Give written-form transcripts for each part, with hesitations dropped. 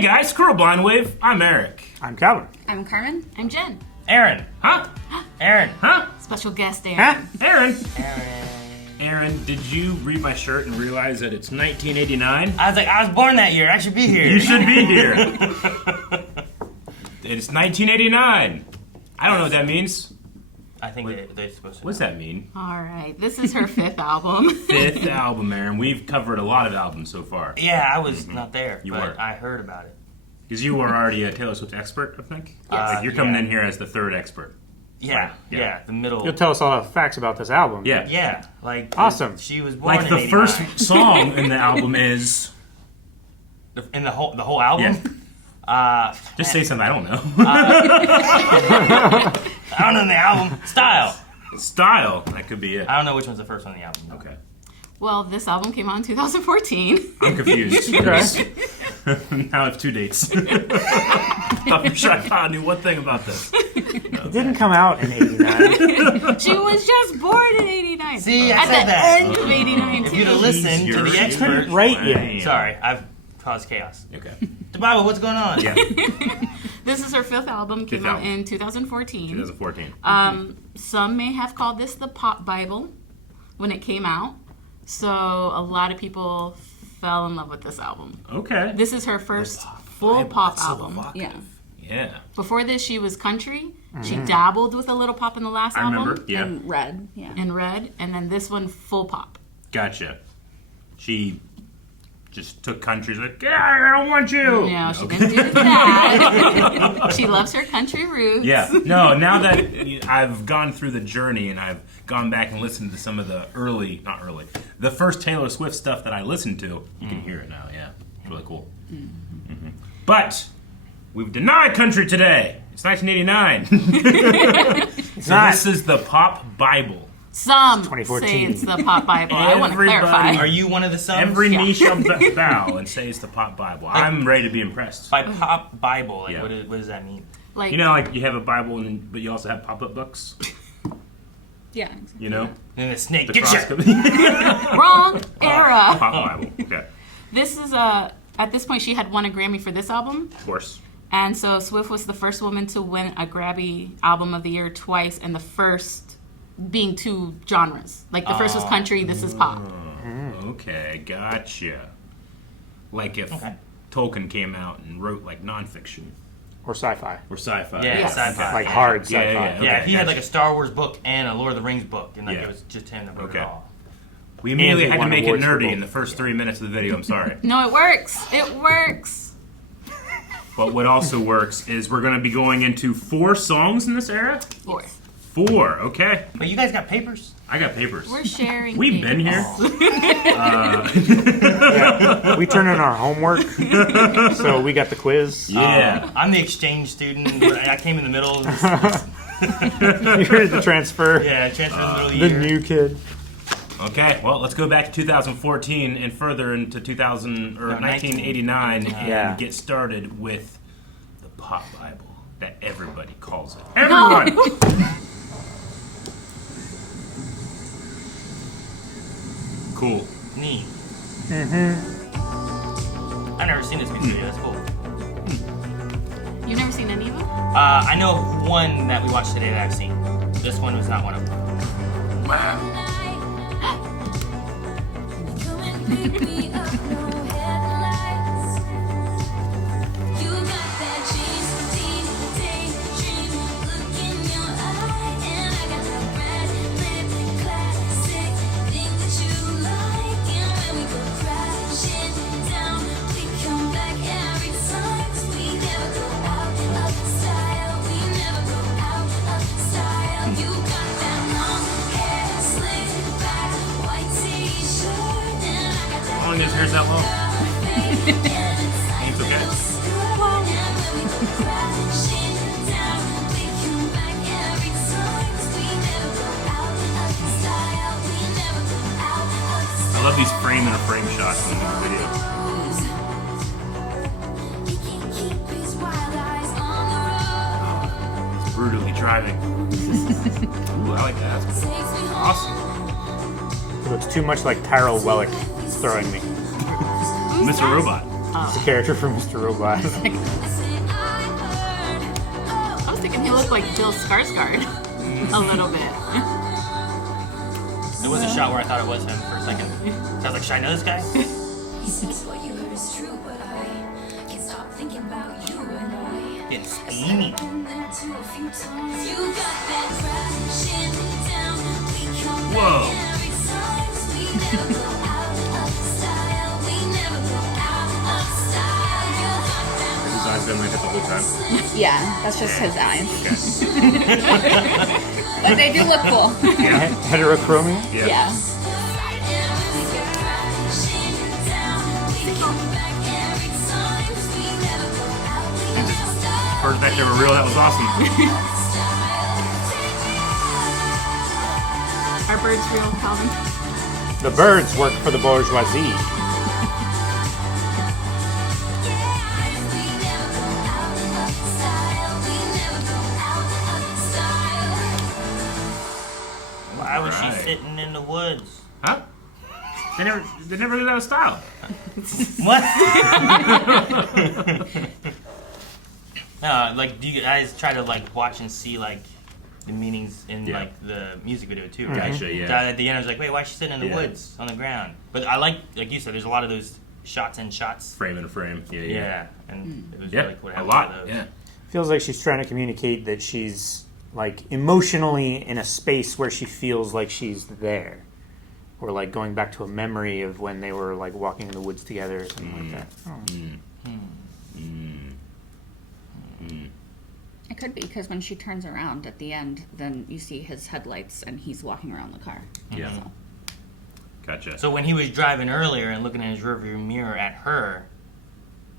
Hey guys, Squirrel Blind Wave. I'm Eric. I'm Calvin. I'm Carmen. I'm Jen. Aaron. Huh? Aaron. Huh? Special guest Aaron. Huh? Aaron. Aaron. Aaron, did you read my shirt and realize that it's 1989? I was like, I was born that year. I should be here. You should be here. It's 1989. I don't know what that means. I think they're supposed to. What does that mean? All right, this is her fifth album. Fifth album, Aaron. We've covered a lot of albums so far. Yeah, I was not there, You but were. I heard about it. Because you were already a Taylor Swift expert, I think? Yes. Like, you're coming Yeah. in here as the third expert. Yeah, Yeah. yeah, the middle. You'll tell us all the facts about this album. Yeah. Yeah, like Awesome. She was born Like in the 89. first song in the album is... in the whole album. Just say something I don't know. I don't know the album style. Style. That could be it. I don't know which one's the first one on the album. Okay. Well, this album came out in 2014. I'm confused. Okay. Now I have two dates. Thought for sure I knew one thing about this. It didn't come out in 89. She was just born in 89. See, I At said the that. end of 89, If too. you'd have listened to the expert, Right yet. sorry, I've caused chaos. Okay. The Bible, what's going on? Yeah. This is her fifth album. Came Fifth out album. in 2014. 2014. Some may have called this the pop Bible when it came out. So a lot of people fell in love with this album. Okay. This is her first full pop album. Yeah. Yeah. Before this, she was country. She dabbled with a little pop in the last I album. remember. Yeah. And Red. Yeah. In Red, and then this one full pop. Gotcha. She just took countries like, yeah, I don't want you. No, she Okay. didn't do that. She loves her country roots. Yeah. No, now that I've gone through the journey and I've gone back and listened to some of the the first Taylor Swift stuff that I listened to, you can hear it now. Yeah. It's really cool. Mm-hmm. But we've denied country today. It's 1989. So not. this is the pop Bible. Some 2014. say it's the pop Bible. I want to Everybody- clarify. Are you one of the sons? Every Yeah. knee shall bow and say it's the pop Bible. I'm ready to be impressed. By pop Bible, like Yeah. what does that mean? Like, You know, like you have a Bible, but you also have pop-up books. Yeah. Exactly. You know, And the snake the gets you. wrong era. pop Bible. Okay, This is at this point she had won a Grammy for this album, of course. and so Swift was the first woman to win a Grammy Album of the Year twice, and the first being two genres. Like the first was country, this is pop. Okay, gotcha. Like if Okay. Tolkien came out and wrote like nonfiction Or sci-fi. or sci-fi. Yeah, Yes. sci-fi. Like hard sci-fi. Yeah, yeah, Yeah, Okay, he had gotcha. like a Star Wars book and a Lord of the Rings book, and like Yeah. it was just him that wrote Okay. it all. We immediately And he had to won make it awards for nerdy both. in the first 3 minutes of the video. I'm sorry. No, it works. It works. But what also works is we're going to be going into 4 songs in this era. 4. 4, okay. But you guys got papers? I got papers. We're sharing. We've papers. been here. Yeah. We turn in our homework, so we got the quiz. Yeah. I'm the exchange student. I came in the middle. You're the transfer. Yeah, I transferred in the middle of the The year. new kid. Okay, well, let's go back to 2014 and further into 1989 and Yeah. get started with the pop Bible that everybody calls it. Everyone! Cool. Neat. I've never seen this music video. That's cool. You've never seen any of them? I know one that we watched today that I've seen. This one was not one of them. How long is hair's that long? It's okay. I love these frame and a frame shots in the video. It's brutally driving. Ooh, I like that. That's cool. Awesome. It looks too much like Tyrell Wellick throwing me. Mr. Robot. It's a character from Mr. Robot. I was thinking he looked like Bill Skarsgård a little bit. There was a shot where I thought it was him for a second. So I was like, should I know this guy? He says what you heard is true, but I can't stop thinking about you and I. Getting steamy. Been there too a few times. You got that crashing down. We come Whoa. back every time. We never go out of style. We never go out of style. You got that. His eyes been like that the whole time. Yeah, that's just his eyes. But they do look cool. Heterochromia? Yeah. First back they were real, that was awesome. Are birds real, Calvin? The birds work for the bourgeoisie. Why was she Right. sitting in the woods? Huh? They never did that with style. What? No, like, do you guys try to like watch and see like the meanings in Yeah. like the music video too? Right? Gotcha, yeah. So at the end, I was like, wait, why is she sitting in the Yeah. woods on the ground? But I like you said, there's a lot of those shots and shots. Frame in a frame. Yeah, Yeah, yeah. and it was Yeah, really cool. to a have lot. those. Yeah. Feels like she's trying to communicate that she's like emotionally in a space where she feels like she's there. Or like going back to a memory of when they were like walking in the woods together or something like that. Oh. It could be because when she turns around at the end, then you see his headlights and he's walking around the car. Yeah. So, Gotcha. So when he was driving earlier and looking in his rearview mirror at her,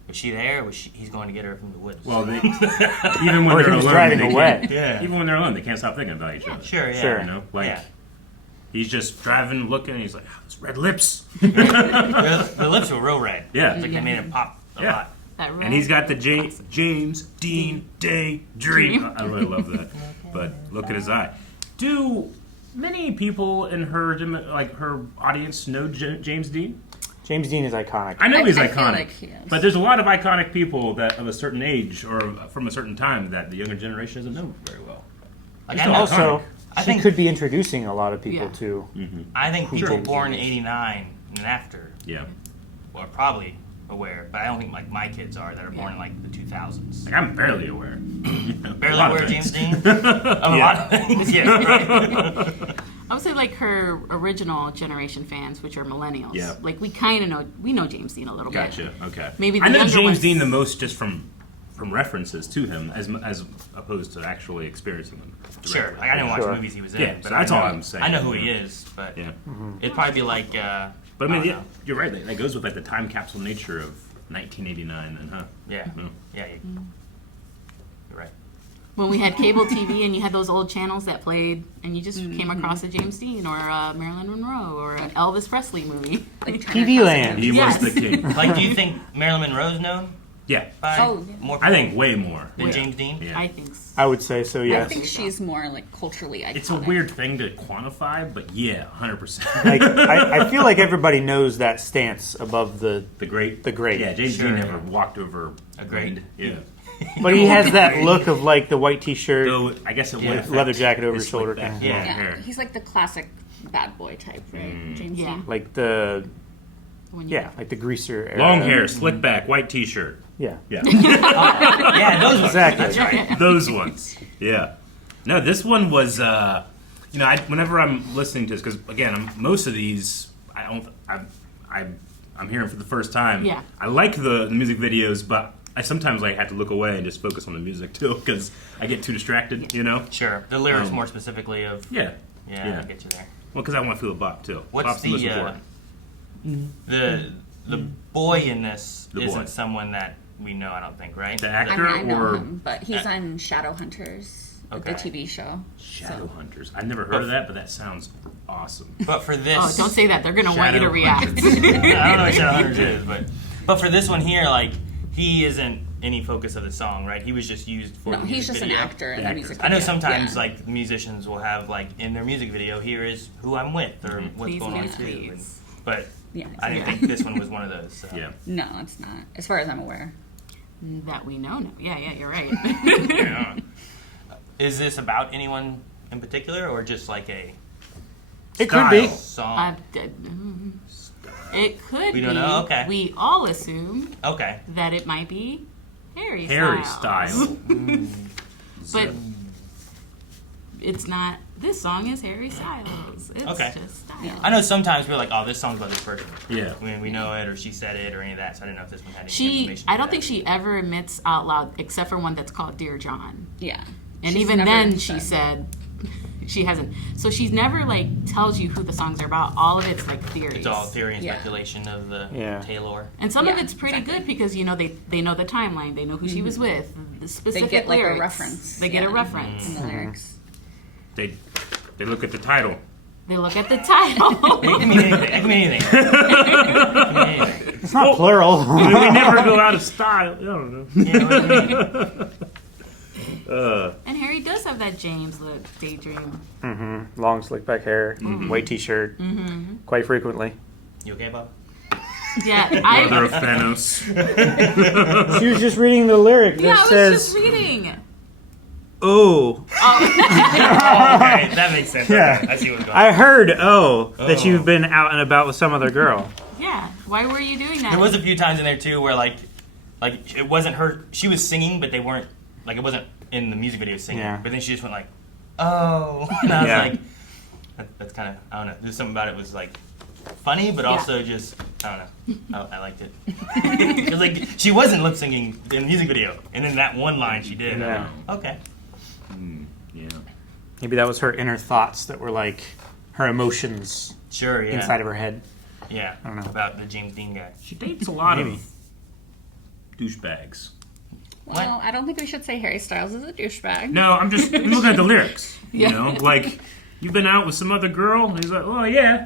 was she there? Or was he's going to get her from the woods? well, they, even when Or they're he was alone, driving they away. can't- Yeah. Even when they're alone, they can't stop thinking about each other. Sure, yeah. Sure. You know, like Yeah. he's just driving, looking, and he's like, oh, those red lips. The lips were real red. Yeah. It's like they made him pop a Yeah. lot. That And he's got the James Dean Day Dream. I really love that. But look at his eye. Do many people in her like her audience know James Dean? James Dean is iconic. I know he's I iconic, feel like he is. but there's a lot of iconic people that of a certain age or from a certain time that the younger generation doesn't know very well. Like, He's I, know, still Also, iconic. I she think- could be introducing a lot of people Yeah. to. I think people James born Dean in is. '89 and after Yeah, are probably aware, but I don't think like my kids are that are born in like the 2000s. like I'm barely aware. Barely A lot of aware of James things. Dean. Of a lot of things. Yeah, right. I would say like her original generation fans, which are millennials. Yeah. Like we kind of know James Dean a little bit. Gotcha. Okay. Maybe the I know younger James ones- Dean the most just from references to him, as opposed to actually experiencing him. Sure. directly. Like I didn't watch Sure. movies he was in. Yeah, but so that's I know, all I'm saying. I know who he is, but Yeah, it'd probably be like. but I I mean, don't yeah, know. you're right. That goes with like the time capsule nature of 1989, then, huh? Yeah. Mm. Yeah. You're right. When we had cable TV and you had those old channels that played, and you just Mm-hmm. came across a James Dean or a Marilyn Monroe or an Elvis Presley movie. like TV Land. He Yes. was the king. Like, do you think Marilyn Monroe's known Yeah, by Oh, yeah. more? I people think way more than yeah. James Dean. Yeah. I think so. I would say so. I Yes. think she's more like culturally iconic. It's a weird thing to quantify, but yeah, 100%. Like I feel like everybody knows that stance above the. the great, Yeah, James Sure. Dean never walked over. Agreed. Yeah. But he has that look of like the white T-shirt. Though I guess it would Yeah. affect Leather jacket over his his shoulder slick back kind of long thing. Yeah, hair. he's like the classic bad boy type, right? James Yeah. Dean. Like the When you- like the greaser era. Long hair, slick back, white T-shirt. Yeah. Yeah, Yeah, those ones. Exactly. That's right. those ones. Yeah. No, this one was. Whenever I'm listening to this, because again, most of these I'm hearing for the first time. Yeah. I like the music videos, but I sometimes like have to look away and just focus on the music too, because I get too distracted. You know. Sure. The lyrics more specifically of. Yeah. Yeah, I get you there. Well, because I want to feel the bop too. What's Bop's the most important. the boy in this The isn't boy. someone that we know, I don't think, right? The I actor mean, I know or him, but he's on Shadowhunters, Okay. the TV show. Shadowhunters? I've never heard of that, but that sounds awesome. But for this, Oh, don't say that. They're gonna want you to react. Shadowhunters. I don't know what Shadowhunters is, but for this one here, like he isn't any focus of the song, right? He was just used for. No, the he's music just video. an actor in The the actor. music I know video. sometimes Yeah. like musicians will have like in their music video, here is who I'm with or what's Please, going on please, too. please. But Yeah. I didn't think this one was one of those. So. Yeah. No, it's not. As far as I'm aware. That we know. No. Yeah, you're right. Yeah. Is this about anyone in particular, or just like a It could be. song? It could We be. don't know? Okay. We all assume Okay. that it might be Harry Harry Styles. style. But it's not. This song is Harry Styles. It's Okay. just style. Yeah. I know sometimes we're like, oh, this song's about this person. Yeah. I mean, we know it, or she said it, or any of that. So I didn't know if this one had any She, information. I for don't that. think she ever admits out loud, except for one that's called Dear John. Yeah. And She's even never then, she said she hasn't. So she's never like tells you who the songs are about. All of it's like theories. It's all theory and Yeah. speculation of the Yeah. Taylor. And some of Yeah, it's pretty exactly. good because you know they know the timeline, they know who she was with, the specific They get like lyrics. a reference. They get a yeah, reference. in the lyrics. They look at the title. They look at the title. It can mean anything. It can mean anything. It can mean anything. It's not plural. we never go out of style. I don't know. Yeah, what do you mean? And Harry does have that James look, daydream. Long slick back hair, white t-shirt, quite frequently. You okay, Bob? Yeah, Mother of I Thanos. She was just reading the lyric that yeah, I was says, just reading. "Oh, Okay, that makes sense. Yeah. Okay, I see what's going on. I heard that Oh. you've been out and about with some other girl." Yeah, why were you doing that? There was a few times in there too where like it wasn't her. She was singing, but they weren't like it wasn't in the music video singing. Yeah. But then she just went like, "Oh," and I was Yeah. like, "That's kind of I don't know." There's something about it was like funny, but also just I don't know. I liked it. Because like she wasn't lip singing in the music video, and then that one line she did. Yeah. Okay. Yeah. Maybe that was her inner thoughts that were like her emotions Sure. Yeah. inside of her head. Yeah. I don't know. About the James Dean guy. She dates a lot Maybe. of douchebags. Well, I don't think we should say Harry Styles is a douchebag. No, I'm looking at the lyrics. Yeah. You know, like you've been out with some other girl, and he's like, "Oh yeah,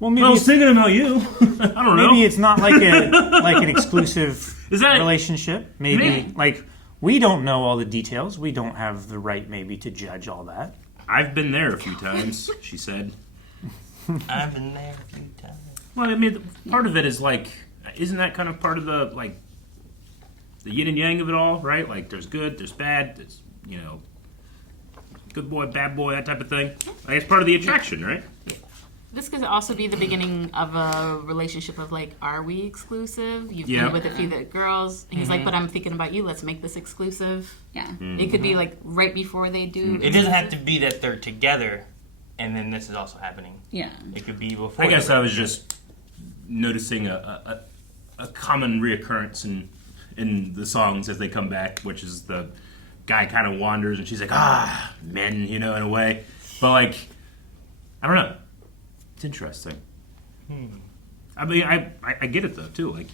Well, maybe well, I was it's, thinking about you." I don't know. maybe it's not like an exclusive Is that- relationship. Maybe Maybe. like we don't know all the details. We don't have the right maybe to judge all that. I've been there a few times. She said. I've been there a few times. Well, I mean, part of it is like, isn't that kind of part of the like the yin and yang of it all, right? Like, there's good, there's bad, there's good boy, bad boy, that type of thing. Like, it's part of the attraction, right? This could also be the beginning of a relationship of like, are we exclusive? You've Yeah. been with a few of the girls. And he's like, but I'm thinking about you. Let's make this exclusive. Yeah. It could be like right before they do. It doesn't have to be that they're together, and then this is also happening. Yeah. It could be before. I guess they're I was just noticing a common reoccurrence in the songs as they come back, which is the guy kind of wanders and she's like, men, in a way. But like, I don't know. It's interesting. I mean, I get it though too. Like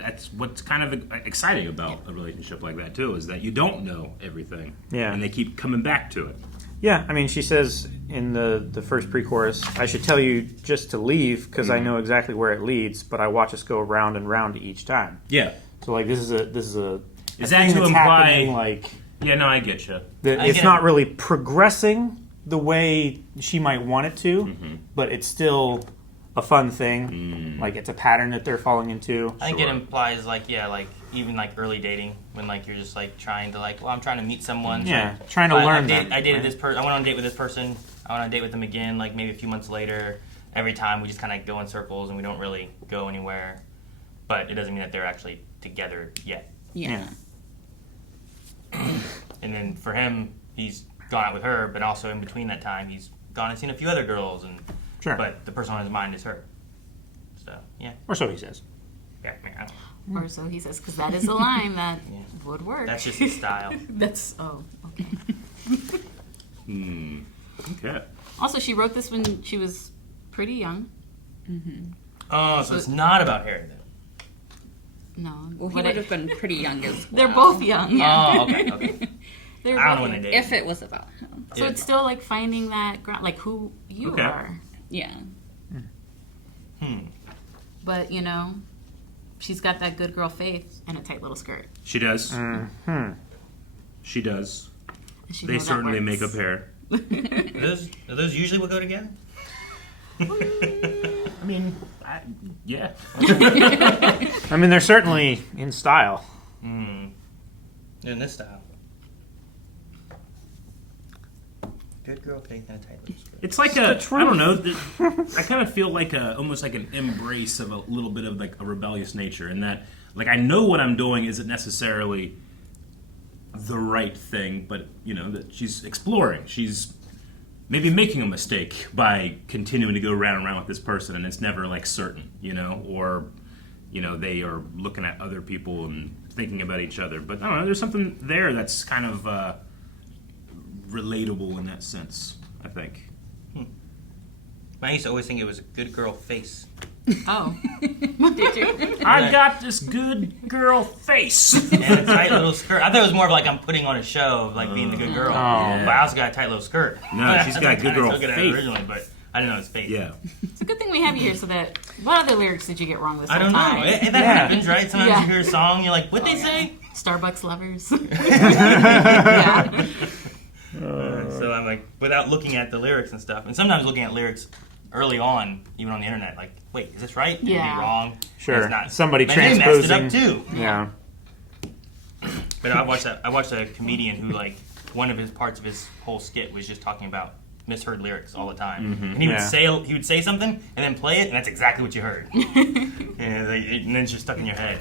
that's what's kind of exciting about a relationship like that too, is that you don't know everything. Yeah. And they keep coming back to it. Yeah, I mean, she says in the first pre-chorus, "I should tell you just to leave because I know exactly where it leads, but I watch us go round and round each time." Yeah. So like this is a Is that thing to that's imply? happening, like Yeah, no, I get you. that I it's get not it. really progressing the way she might want it to, but it's still a fun thing. Like it's a pattern that they're falling into. I think it Sure. implies like even like early dating when like you're just like trying to like I'm trying to meet someone. so, Yeah, trying to I learn date- them, I dated right? this person. I went on a date with this person. I went on a date with them again. Like maybe a few months later. Every time we just kind of go in circles and we don't really go anywhere. But it doesn't mean that they're actually together yet. Yeah. And then for him, he's gone out with her, but also in between that time, he's gone and seen a few other girls, and Sure. but the person on his mind is her. So yeah, Or so he says. I mean, I don't know. Or so he says, because that is the line that would work. That's just his style. That's, okay. Okay. Also, she wrote this when she was pretty young. Oh, so it's not about Harry then. No. Well, he but would have been pretty young as well. they're both young. Oh, okay, okay. They're I don't know both when they young. date. If it was about him. So it's still like finding that ground, like who you Okay. are. Yeah. But, she's got that good girl faith and a tight little skirt. She does. She does. And she They knows that certainly make works. up hair. Are those usually what go together? I mean, yeah. I mean, they're certainly in style. In this style. Good girl, Faith, and a tight little skirt. It's like I don't know. I kind of feel like almost like an embrace of a little bit of like a rebellious nature, in that like I know what I'm doing isn't necessarily the right thing, but you know that she's exploring. She's maybe making a mistake by continuing to go round and round with this person, and it's never like certain, you know, or you know they are looking at other people and thinking about each other. But I don't know. There's something there that's kind of relatable in that sense, I think. I used to always think it was a good girl face. Oh. Did you? I got this good girl face. And a tight little skirt. I thought it was more of like I'm putting on a show of like being the good girl. Yeah. But I also got a tight little skirt. No, she's got a good girl I took it face. originally, but I didn't know his face. Yeah. It's a good thing we have you here so that. What other lyrics did you get wrong this I whole don't know. time? That Yeah. happens, right? Sometimes Yeah. you hear a song, you're like, what'd they say? Starbucks lovers. Yeah. So I'm like, without looking at the lyrics and stuff, and sometimes looking at lyrics early on, even on the internet, like, wait, is this right? Could it Yeah. be wrong? Sure. It's not. Somebody Maybe they messed it up transposing. too. Yeah. But I watched a comedian who like one of his parts of his whole skit was just talking about misheard lyrics all the time, and he would say something and then play it, and that's exactly what you heard. and then it's just stuck in your head.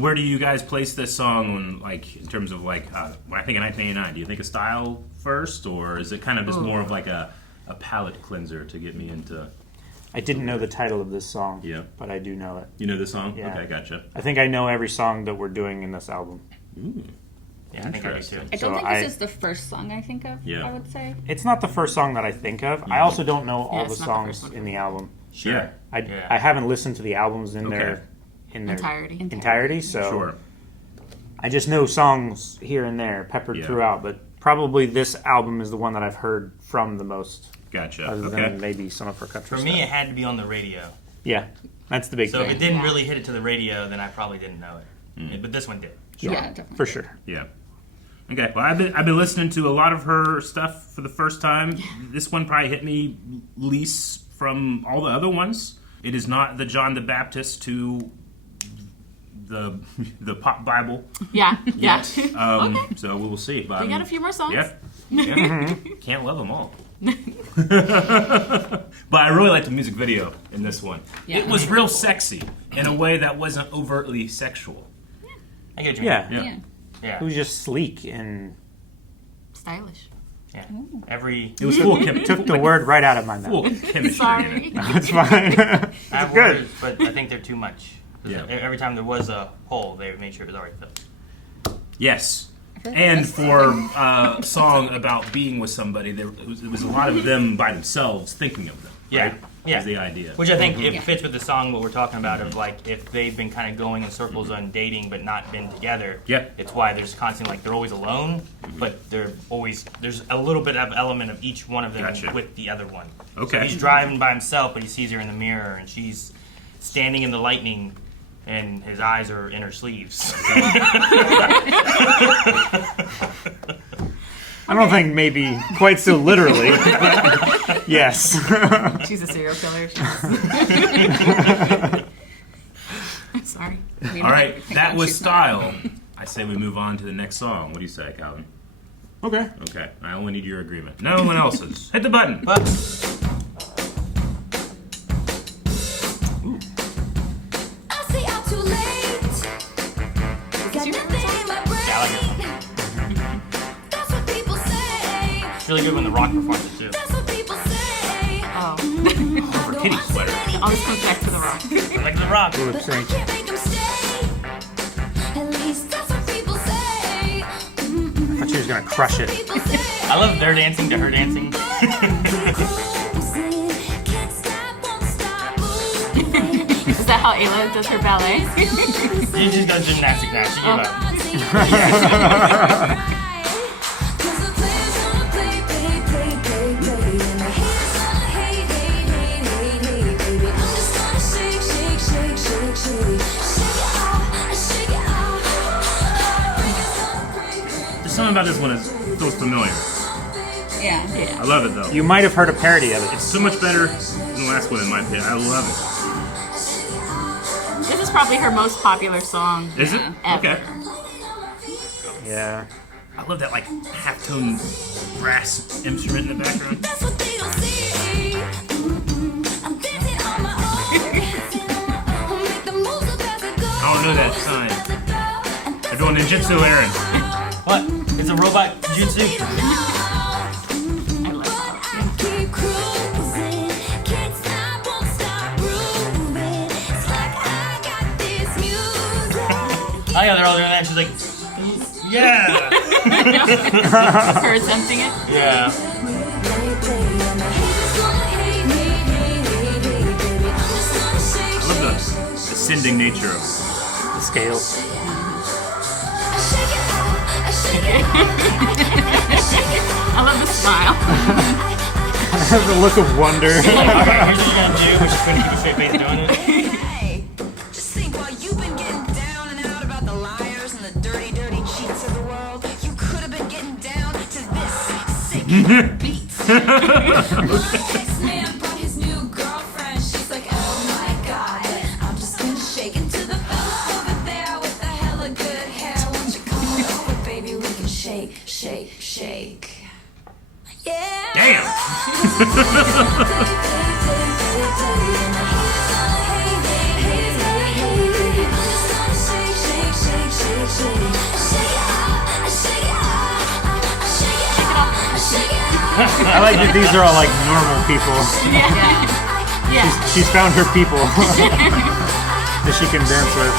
Where do you guys place this song when, like, in terms of like, when I think of 1989, do you think of style first, or is it kind of just more of like a palate cleanser to get me into? I didn't know the title of this song. Yeah. But I do know it. You know the song? Yeah. Okay, gotcha. I think I know every song that we're doing in this album. Yeah, I think I do too. Interesting. I don't So think I- this is the first song I think of. Yeah. I would say. It's not the first song that I think of. I also don't know all the it's not the first songs one. in the album. Sure. Yeah. I haven't listened to the albums in their Entirety. entirety, so Sure. I just know songs here and there peppered Yeah. throughout. But probably this album is the one that I've heard from the most, Gotcha. other Okay. than maybe some of her country For stuff. me, it had to be on the radio. Yeah, that's the big So if thing it didn't Yeah. really hit it to the radio, then I probably didn't know it. But this one did. Yeah, definitely. for sure. Yeah. Okay. Well, I've been listening to a lot of her stuff for the first time. This one probably hit me least from all the other ones. It is not the John the Baptist to the pop Bible Yeah. Yeah. yet. So we will see. But, We got a few more songs. Yeah. Yeah. Can't love them all. But I really like the music video in this one. Yeah. It was real sexy in a way that wasn't overtly sexual. I get what you Yeah. mean. Yeah. Yeah. It was just sleek and Stylish. Yeah. Every It was full of took the word right out of my full mouth. of chemistry in Sorry. it. It's fine. I have good. words, but I think they're too much. 'Cause Yeah. Every time there was a hole, they made sure it was already filled. Yes. And for a song about being with somebody, it was a lot of them by themselves thinking of them. Yeah. Right? Yeah. Is the idea. Which I think it Yeah. fits with the song what we're talking about of like if they've been kind of going in circles on dating but not been together. Yeah. It's why there's constantly like they're always alone, but there's a little bit of element of each one of them Gotcha. with the other one. Okay. So he's driving by himself, but he sees her in the mirror, and she's standing in the lightning, and his eyes are in her sleeves. I don't think maybe quite so literally. But yes. She's a serial killer. I'm sorry. All right, that was style. I say we move on to the next song. What do you say, Calvin? Okay. Okay, I only need your agreement. No one else's. Hit the button. But I say I'm too late. Got nothing in my brain. That's what people say. it's really good when the rock performs it too. That's what people say. Oh. For kitty sweater. All this comes back to the rock. I like the rock. Lip But I sync. can't make them stay. At least that's what people say. I thought she was gonna crush it. People say. I love their dancing to her dancing. Can't stop, won't stop moving. Is that how Ayla does her ballet? She just does gymnastics now. She gave up. Cause the players wanna play, and the haters wanna hate, baby. I'm just gonna shake. Shake it off. There's something about this one that feels familiar. Yeah. I love it though. You might have heard a parody of it. It's so much better than the last one in my opinion. I love This is probably her most popular song. it. Is it? Ever. Okay. Yeah. I love that like half-tone brass instrument in the background. That's what they don't see. I'm dancing on my own. Make the moves up as I go. I don't know that sign. They're doing ninjutsu, Aaron. What? It's a robot jutsu? I love that. Keep cruising. Can't stop, won't stop grooving. It's like I got this music. Oh yeah, they're all doing that. She's like, yeah. Her attempting it. Yeah. I love the ascending nature of The scales. I love the smile. The look of wonder. Here's what you're gonna do, which is when you keep a straight face doing it. Hey, just think while you've been getting down and out about the liars and the dirty, dirty cheats of the world, you could have been getting down to this sick beat. Next man brought his new girlfriend. She's like, oh my god, I'm just gonna shake it to the fella over there with the hella good hair. Won't you come on over, baby? We can shake, shake, shake. Yeah. damn. I like that these are all like normal people. Yeah. She's found her people that she can dance with.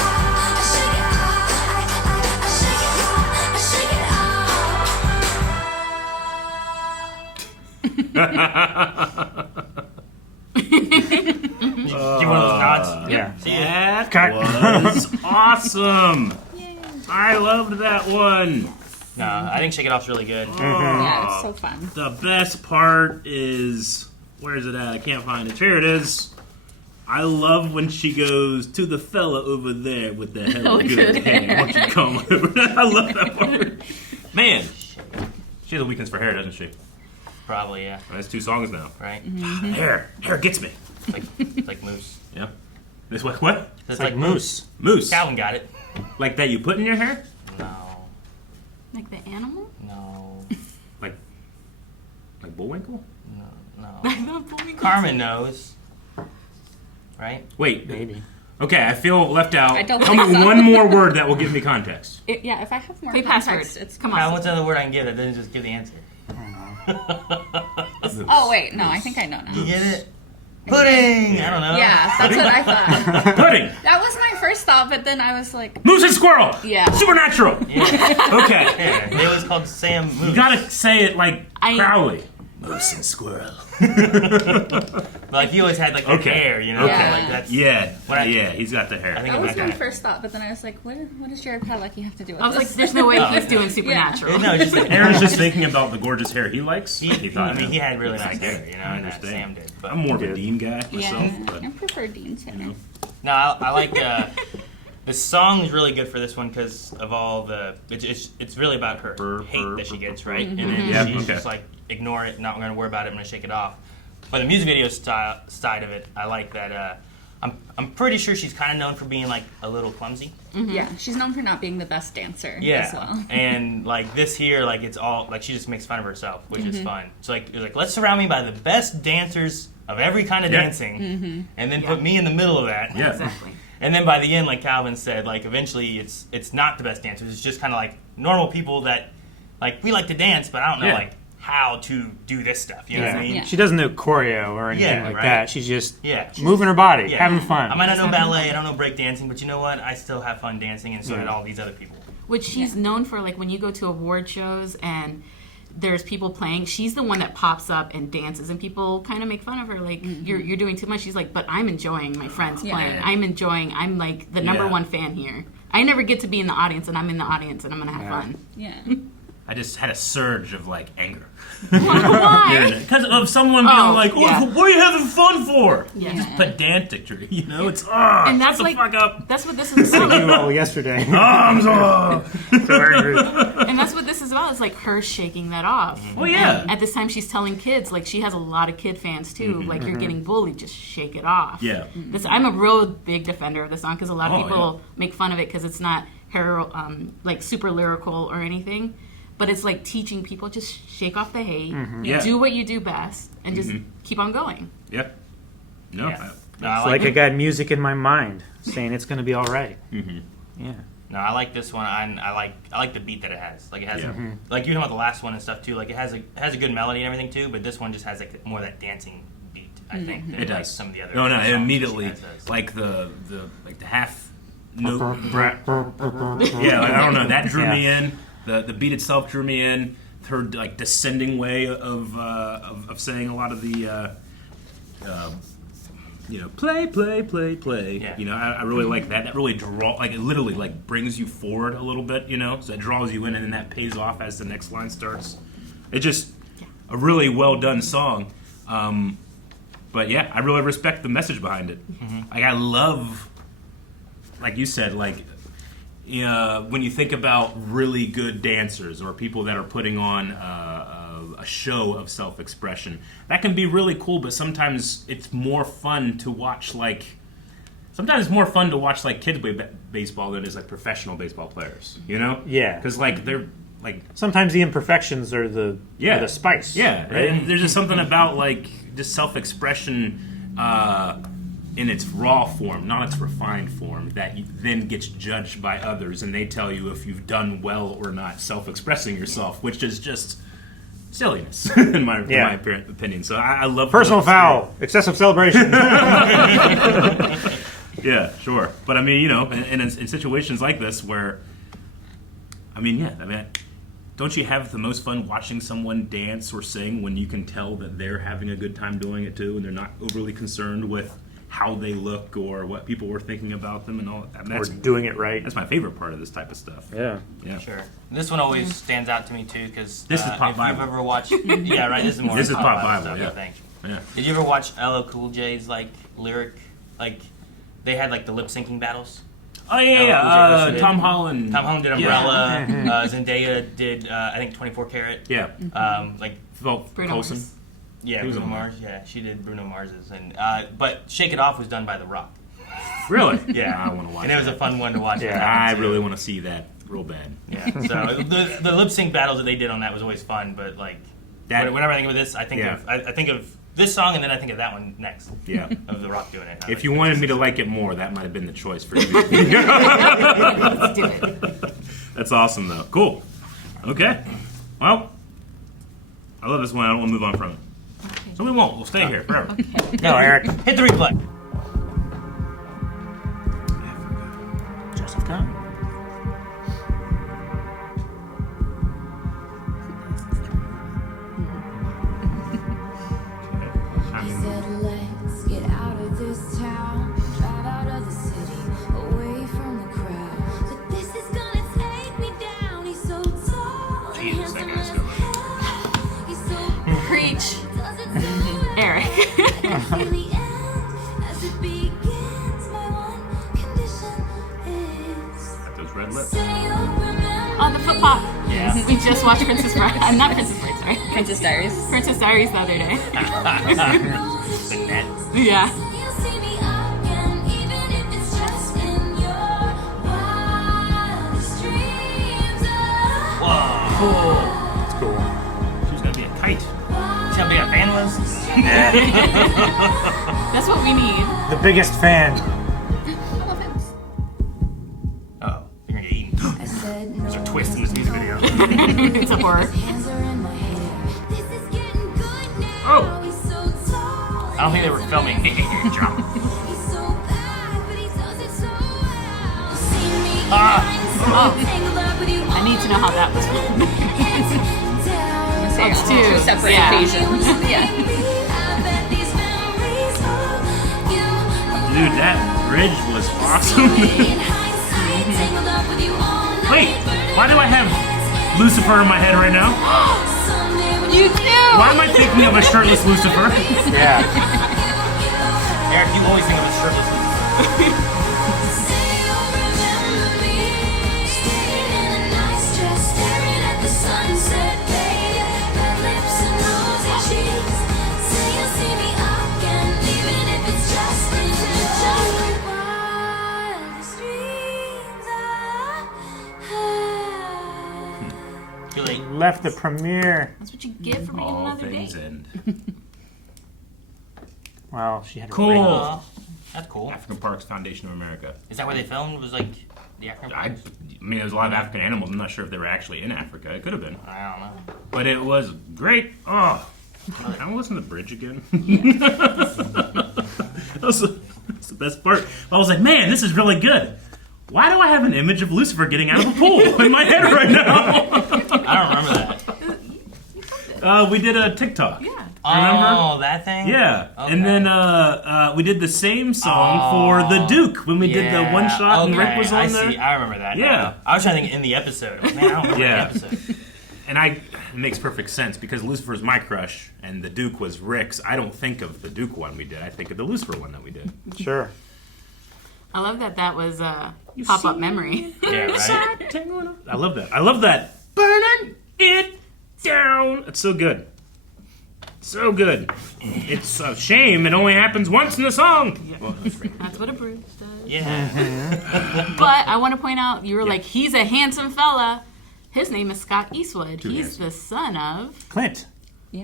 Do one of those nods. Yeah. That Cut. was awesome. I loved that one. No, I think Shake It Off's really good. Yeah, it's so fun. The best part is, where is it at? I can't find it. Here it is. I love when she goes to the fella over there with the hella good hair. Why don't you come over? I love that part. Man, she has a weakness for hair, doesn't she? Probably, yeah. That's 2 songs now. Right? Hair gets me. It's like Moose. Yeah. This what? It's Like moose. Moose. Calvin got it. Like that you put in your hair? No. Like the animal? No. Like Bullwinkle? No. Carmen knows. Right? Wait. Maybe. Okay, I feel left out. I don't Tell think me so. one more word that will give me context. Yeah, if I have more Say context, password. it's Come Kyle, on. what's another word I can give that doesn't just give the answer? Oh wait, no, I think I know now. You get it? Pudding! I don't know. Yeah, that's what I thought. Pudding. That was my first thought, but then I was like, Moose and squirrel. Yeah. Supernatural. Yeah. Okay. Yeah. They always called Sam Moose. You gotta say it like I- Crowley. Moose and squirrel. Like he always had like the Okay. hair, you know? Yeah. Like that's Yeah. When I- Yeah, he's got the I hair. think that of was that my guy. first thought, but then I was like, what does Jared Padalecki have to do with I was this? like, there's no way he's doing supernatural. No, it's just like Aaron's just thinking about the gorgeous hair he likes. he thought, I mean, he had really nice hair, you know, I and understand. Sam did. But I'm more of a Good. Dean guy myself, Yeah, but I prefer Dean's hair. no, I like the song is really good for this one because of all the it's really about her hate that she gets, right? And then Yeah, she's okay. just like ignore it, not going to worry about it. I'm going to shake it off. But the music video side of it, I like that. I'm pretty sure she's kind of known for being like a little clumsy. Yeah, she's known for not being the best dancer Yeah, as well. and like this here, like it's all like she just makes fun of herself, which is fun. So like it's like let's surround me by the best dancers of every kind of Yeah. dancing, and then put me in the middle of that. yeah. Exactly. And then by the end, like Calvin said, like eventually it's not the best dancers. It's just kind of like normal people that like we like to dance, but I don't know Yeah. like how to do this stuff. You know what I mean? Yeah. She doesn't know choreo or anything Yeah, like right. that. She's just Yeah. moving her body, Yeah. having fun. I might not know ballet, I don't know break dancing, but you know what? I still have fun dancing, and so did all these other people. Which she's known for, like when you go to award shows and there's people playing, she's the one that pops up and dances, and people kind of make fun of her, like you're doing too much. She's like, but I'm enjoying my friends Yeah. playing. I'm like the number Yeah. one fan here. I never get to be in the audience, and I'm in the audience, and I'm gonna have fun. Yeah. I just had a surge of like anger. Why? Because of someone being Oh, like, yeah. what are you having fun for? Yeah. Just pedantic, you know? It's, And that's shut the like fuck up. that's what this is about. You all yesterday. I'm so... So angry. And that's what this is is about is like her shaking that off. Oh, yeah. And at this time, she's telling kids, like she has a lot of kid fans too. Like you're getting bullied, just shake it off. Yeah. I'm a real big defender of the song because a lot of Oh, people make fun of it because it's not like super lyrical or anything, but it's like teaching people just shake off the hate, Yeah. do what you do best, and just keep on going. Yeah. No. Yeah. It's like I got music in my mind saying it's going to be all right. Yeah. No, I like this one. I like the beat that it has. Like it has, Yeah. like you know about the last one and stuff too. Like it has a good melody and everything too. But this one just has like more of that dancing beat. I think than, It like, does. some of the other. No, it songs that she immediately has those. like the half note. Yeah, like, I don't know. That drew me in. The beat itself drew me in. Her like descending way of saying a lot of the play. Yeah. You know, I really like that. That really it literally like brings you forward a little bit. You know, so it draws you in, and then that pays off as the next line starts. It just a really well done song. But yeah, I really respect the message behind it. Like I love, like you said, like when you think about really good dancers or people that are putting on a show of self-expression, that can be really cool. But sometimes it's more fun to watch kids play baseball than it is like professional baseball players. You know? Yeah. Because like they're like Sometimes the imperfections are the spice. yeah, Right? and there's just something about like just self-expression in its raw form, not its refined form, that then gets judged by others, and they tell you if you've done well or not self-expressing yourself, which is just silliness in my opinion. So I love Personal the foul. Excessive celebration. Yeah, sure. But I mean, you know, in situations like this where, don't you have the most fun watching someone dance or sing when you can tell that they're having a good time doing it too, and they're not overly concerned with how they look or what people were thinking about them and all that? Or doing it right. That's my favorite part of this type of stuff. Yeah. Yeah. Sure. This one always stands out to me too because This is Pop if Bible. you've ever watched, yeah, right. This is more. This is Pop Bible, stuff, yeah. I think. Yeah. Did you ever watch LL Cool J's like lyric, like they had like the lip syncing battles? Oh yeah. Cool J Tom Holland. Tom Holland did Umbrella. Zendaya did I think 24 Karat. Yeah. Like Bruno Colson. Mars. yeah, He was Bruno on there. Mars. Yeah, she did Bruno Mars's, and but Shake It Off was done by The Rock. Really? Yeah, I want to watch. and it was that. a fun one to watch. Yeah, I really want to see that real bad. Yeah. So the lip sync battles that they did on that was always fun, but like That- whenever I think of this, I think Yeah. of I think of this song, and then I think of that one next. Yeah. Of The Rock doing it. If you wanted me to like it more, that might have been the choice for you. Let's do it. That's awesome, though. Cool. Okay. Well, I love this one. I don't want to move on from it. So we won't. We'll stay here forever. No, Eric. hit the replay. Joseph Kahn. Said, let's get out of this town, drive out of the city, away from the crowd. But this is gonna take me down. He's so tall and Jesus, that handsome guy's as good. hell. He's so Preach. does it so Eric. well. In the end, as it begins, my one condition is Got those red lips. say you'll remember On the foot pop. Yeah. We just watched Princess Bride. Not Princess Bride, sorry. Princess Diaries. Princess Diaries the other day. The net. Yeah. You'll see me again, even if it's just in your wildest dreams. That's cool. She's going to be a kite. See how big a fan was? That's what we need. The biggest fan. Oh, you're gonna get eaten. I said no. There's a twist in this music video. It's a horror. Hands are in my hair. This is getting good now. Oh. He's so tall. I don't think they were filming. Drop. He's so bad, but he does it so well. See me Ah. tangled up with you. I need to know how that was filmed. It's two. two separate Yeah. occasions. Yeah. Dude, that bridge was awesome. Wait, why do I have Lucifer in my head right now? You do! Why am I thinking of a shirtless Lucifer? Yeah. Eric, you always think of a shirtless Lucifer. Staring at the sun. Too late. Left the premiere. That's what you get for making All another things date. end. Well, she had a Cool. ring. Oh, that's cool. African Parks Foundation of America. Is that where they filmed? Was like the African I parks? mean, there was a lot of African animals. I'm not sure if they were actually in Africa. It could have been. I don't know. But it was great. Oh, I want to listen to the bridge again. That's the best part. I was like, man, this is really good. Why do I have an image of Lucifer getting out of a pool in my head right now? I don't remember that. We did a TikTok. Yeah. Remember? Oh, that thing? Yeah, Okay. and then we did the same song for the Duke when we did the one shot and Rick was on I there. see. I remember that. Yeah. now. I was trying to think in the episode. Man, I don't remember Yeah. the episode. And it makes perfect sense because Lucifer's my crush and the Duke was Rick's. I don't think of the Duke one we did. I think of the Lucifer one that we did. Sure. I love that was a pop-up memory. Yeah, right? I love that. I love that. Burning it down. It's so good. So good. It's a shame it only happens once in the song. Well, That's what a Bruce does. Yeah. But I want to point out, you were like, he's a handsome fella. His name is Scott Eastwood. He's handsome. the son of... Clint.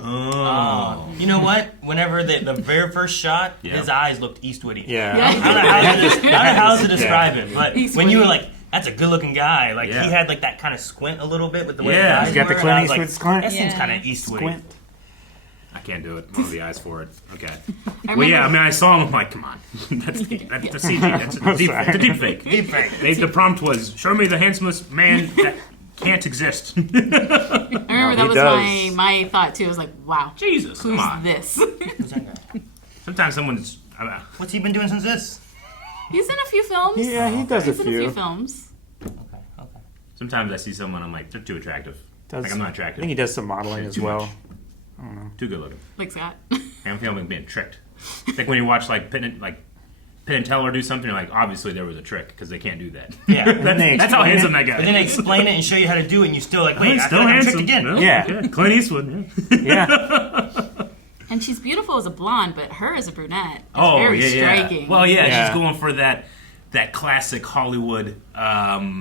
oh. You know what? Whenever the very first shot, Yeah. his eyes looked Eastwoody. Yeah. I don't know how to describe it, but Eastwoody. when you were like, that's a good-looking guy, like Yeah. he had like that kind of squint a little bit with the way Yeah. his eyes He's got the were, Clint and I was like, Eastwood squint. That seems Yeah. kind of Eastwoody. Squint. I can't do it. I don't have the eyes for it. Okay. I Well, yeah, I remember- mean, I saw him. I'm like, come on. That's the CG. That's a deep, sorry. it's a deep fake. Deep fake. The prompt was, show me the handsomest man that can't exist. I remember No, that he was does. my thought, too. I was like, wow. Jesus, come Who's on. this? Who's that guy? Sometimes someone's... What's he been doing since this? He's in a few films. Yeah, he does a He's in a few few. films. Okay. sometimes I see someone, I'm like, they're too attractive. Like, I'm not I attractive. think he does some modeling as Too well. much. Too good looking. Like Scott. I'm feeling like being tricked. It's like when you watch like Penn and Teller do something, you're like, obviously there was a trick because they can't do that. Yeah. That's how handsome that guy But then they is. explain it and show you how to do it, and you still like, wait, He's I still feel like I'm handsome. tricked again. No, Yeah. okay. Clint Eastwood. Yeah. Yeah. And she's beautiful as a blonde, but her as a brunette is Oh, very yeah, yeah. striking. Well, yeah, Yeah. she's going for that classic Hollywood, not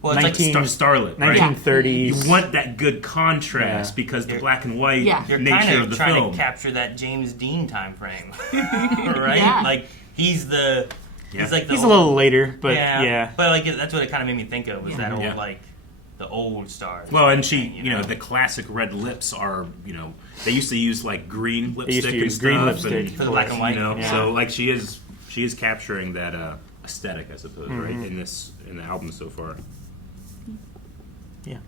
Well, it's like 19 starlet, right? 1930s. You want that good contrast Yeah. because the black and white Yeah. You're nature kind of of the trying film. to capture that James Dean time frame, right? Yeah. Like he's Yeah. like the He's a old, little later, but yeah. But like that's what it kind of made me think of was that old Yeah. like the old stars. Well, and she, thing, you know, the classic red lips are, you know, they used to use like green lipstick used to use and green stuff, lipstick. and, For the black and white. you know, Yeah. so like she is capturing that aesthetic, I suppose, right, in the album so far. Yeah.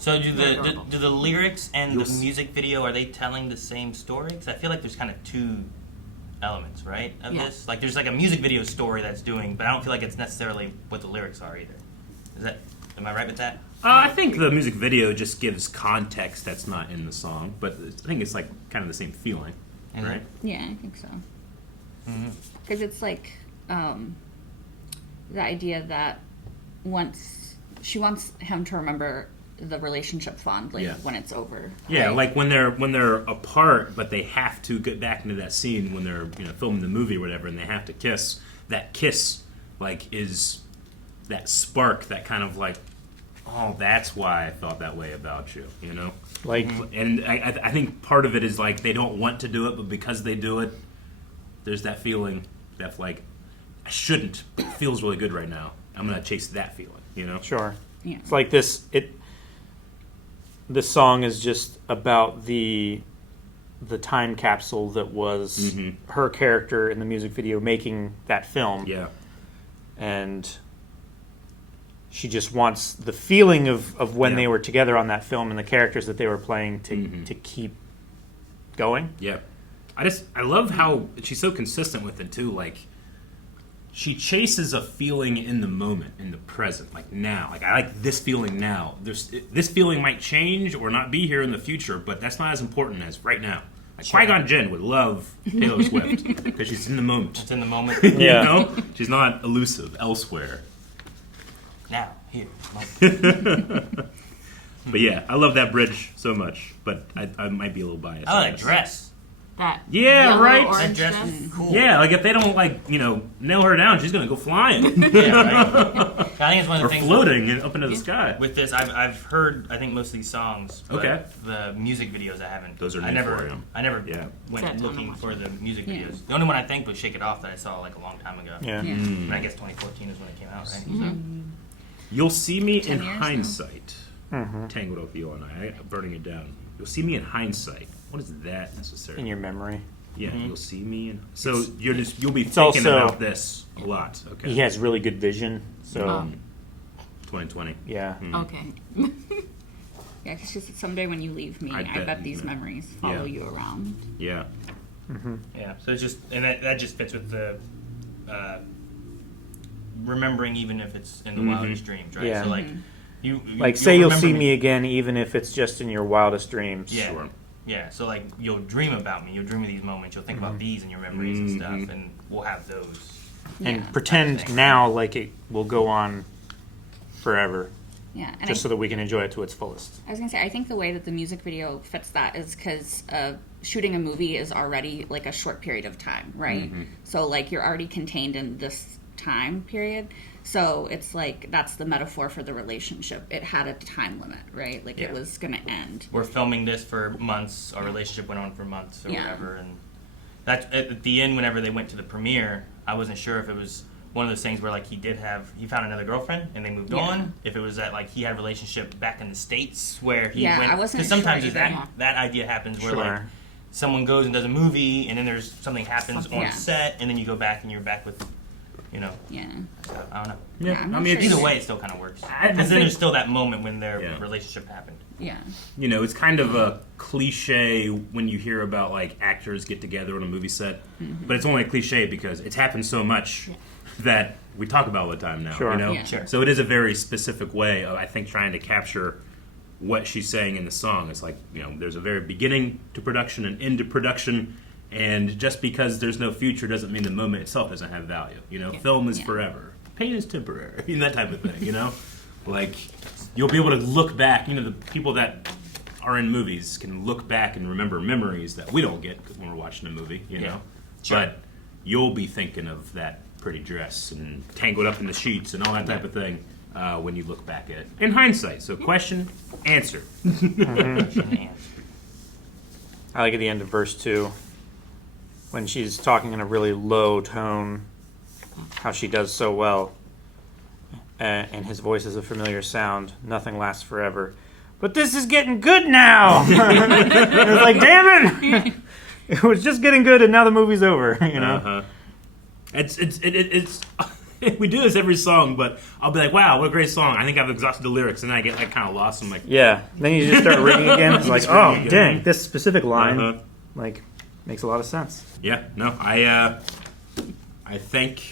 So do adorable. the lyrics and Yes. the music video, are they telling the same story? Because I feel like there's kind of two elements, right, of Yeah. this. Like there's like a music video story that's doing, but I don't feel like it's necessarily what the lyrics are either. Am I right with that? I think the music video just gives context that's not in the song, but I think it's like kind of the same feeling, Mhm. right? Yeah, I think so. Mm-hmm. Because it's like the idea that once she wants him to remember the relationship fondly Yeah. when it's over. Yeah, right? like when they're apart, but they have to get back into that scene when they're filming the movie or whatever, and they have to kiss. That kiss, like, is that spark, that kind of like, oh, that's why I felt that way about you, you know. Like And I think part of it is like they don't want to do it, but because they do it, there's that feeling that like I shouldn't, but it feels really good right now. I'm gonna chase that feeling, you know. sure. Yeah. It's like this song is just about the time capsule that was her character in the music video making that film. Yeah. And she just wants the feeling of when Yeah. they were together on that film and the characters that they were playing to keep going. Yeah. I love how she's so consistent with it too. Like she chases a feeling in the moment, in the present, like now. Like I like this feeling now. This feeling might change or not be here in the future, but that's not as important as right now. Like Qui-Gon Jinn would love Taylor Swift because she's in the moment. It's in the moment. Yeah. You know, she's not elusive elsewhere. Now, here. moment. But yeah, I love that bridge so much. But I might be a little biased. I like that dress. That Yeah, yellow, right. orange That dress dress. was cool. Yeah, like if they don't nail her down, she's gonna go flying Yeah, right. I think it's one of or the things floating up into the sky. with this. I've heard I think most of these songs. But Okay. The music videos I haven't. Those are I new never. for you. I never Yeah. went Set on looking them. for the music Yeah. videos. The only one I think was "Shake It Off" that I saw like a long time ago. Yeah. Yeah. And I guess 2014 is when it came out, right? You'll see me 10 in years now. hindsight. Tangled up you and I, burning it down. You'll see me in hindsight. What is that necessarily? In your memory. Yeah, you'll see me in. So you'll be thinking also- about this a lot. Okay. He has really good vision, so Oh. 2020. yeah. Okay. Yeah, because she said someday when you leave me, I I bet bet, you these know. memories follow Yeah. you around. Yeah. Yeah. So it's just and that just fits with the remembering even if it's in the wildest dreams, right? Yeah. So like you Like, say you'll remember see me again, even if it's just in your wildest dreams. Yeah. Sure. Yeah, so like you'll dream about me, you'll dream of these moments, you'll think about these in your memories and stuff, and we'll have those. And Yeah. pretend Thing. now like it will go on forever, Yeah, and just so that we can enjoy it to its fullest. I was gonna say, I think the way that the music video fits that is because shooting a movie is already like a short period of time, right? So like you're already contained in this time period. So it's like that's the metaphor for the relationship. It had a time limit, right? Like Yeah. it was gonna end. We're filming this for months, our relationship went on for months or Yeah. whatever, and that at the end, whenever they went to the premiere, I wasn't sure if it was one of those things where like he found another girlfriend and they moved Yeah. on, if it was that like he had a relationship back in the States where he Yeah, went, I wasn't because sometimes sure that either. that idea happens where like Sure. someone goes and does a movie and then there's something happens on Yeah. set and then you go back and you're back with, Yeah. so, I don't know. Yeah, I'm I not mean, sure it's Either way, it still kind of works. I Because then think- there's still that moment when their Yeah. relationship happened. Yeah. it's kind of a cliche when you hear about like actors get together on a movie set, but it's only a cliche because it's happened so much that we talk about all the time now. Sure. Yeah. Sure. So it is a very specific way of, I think, trying to capture what she's saying in the song. It's like, there's a very beginning to production and end to production, and just because there's no future doesn't mean the moment itself doesn't have value. Film is Yeah. forever. Pain is temporary. That type of thing, Like, you'll be able to look back. The people that are in movies can look back and remember memories that we don't get when we're watching a movie, Yeah. Sure. But you'll be thinking of that pretty dress and tangled up in the sheets and all that type of thing when you look back at it. In hindsight. So question, answer. I like at the end of verse 2 when she's talking in a really low tone, how she does so well, and his voice is a familiar sound. Nothing lasts forever, but this is getting good now. It was like, damn it! It was just getting good, and now the movie's over. Uh-huh. It's we do this every song, but I'll be like, wow, what a great song. I think I've exhausted the lyrics, and then I get like kind of lost. I'm like, Yeah. Then you just start rigging again. It's like, Just rigging oh, again. dang, this specific line, Uh-huh. like, makes a lot of sense. yeah, no, I thank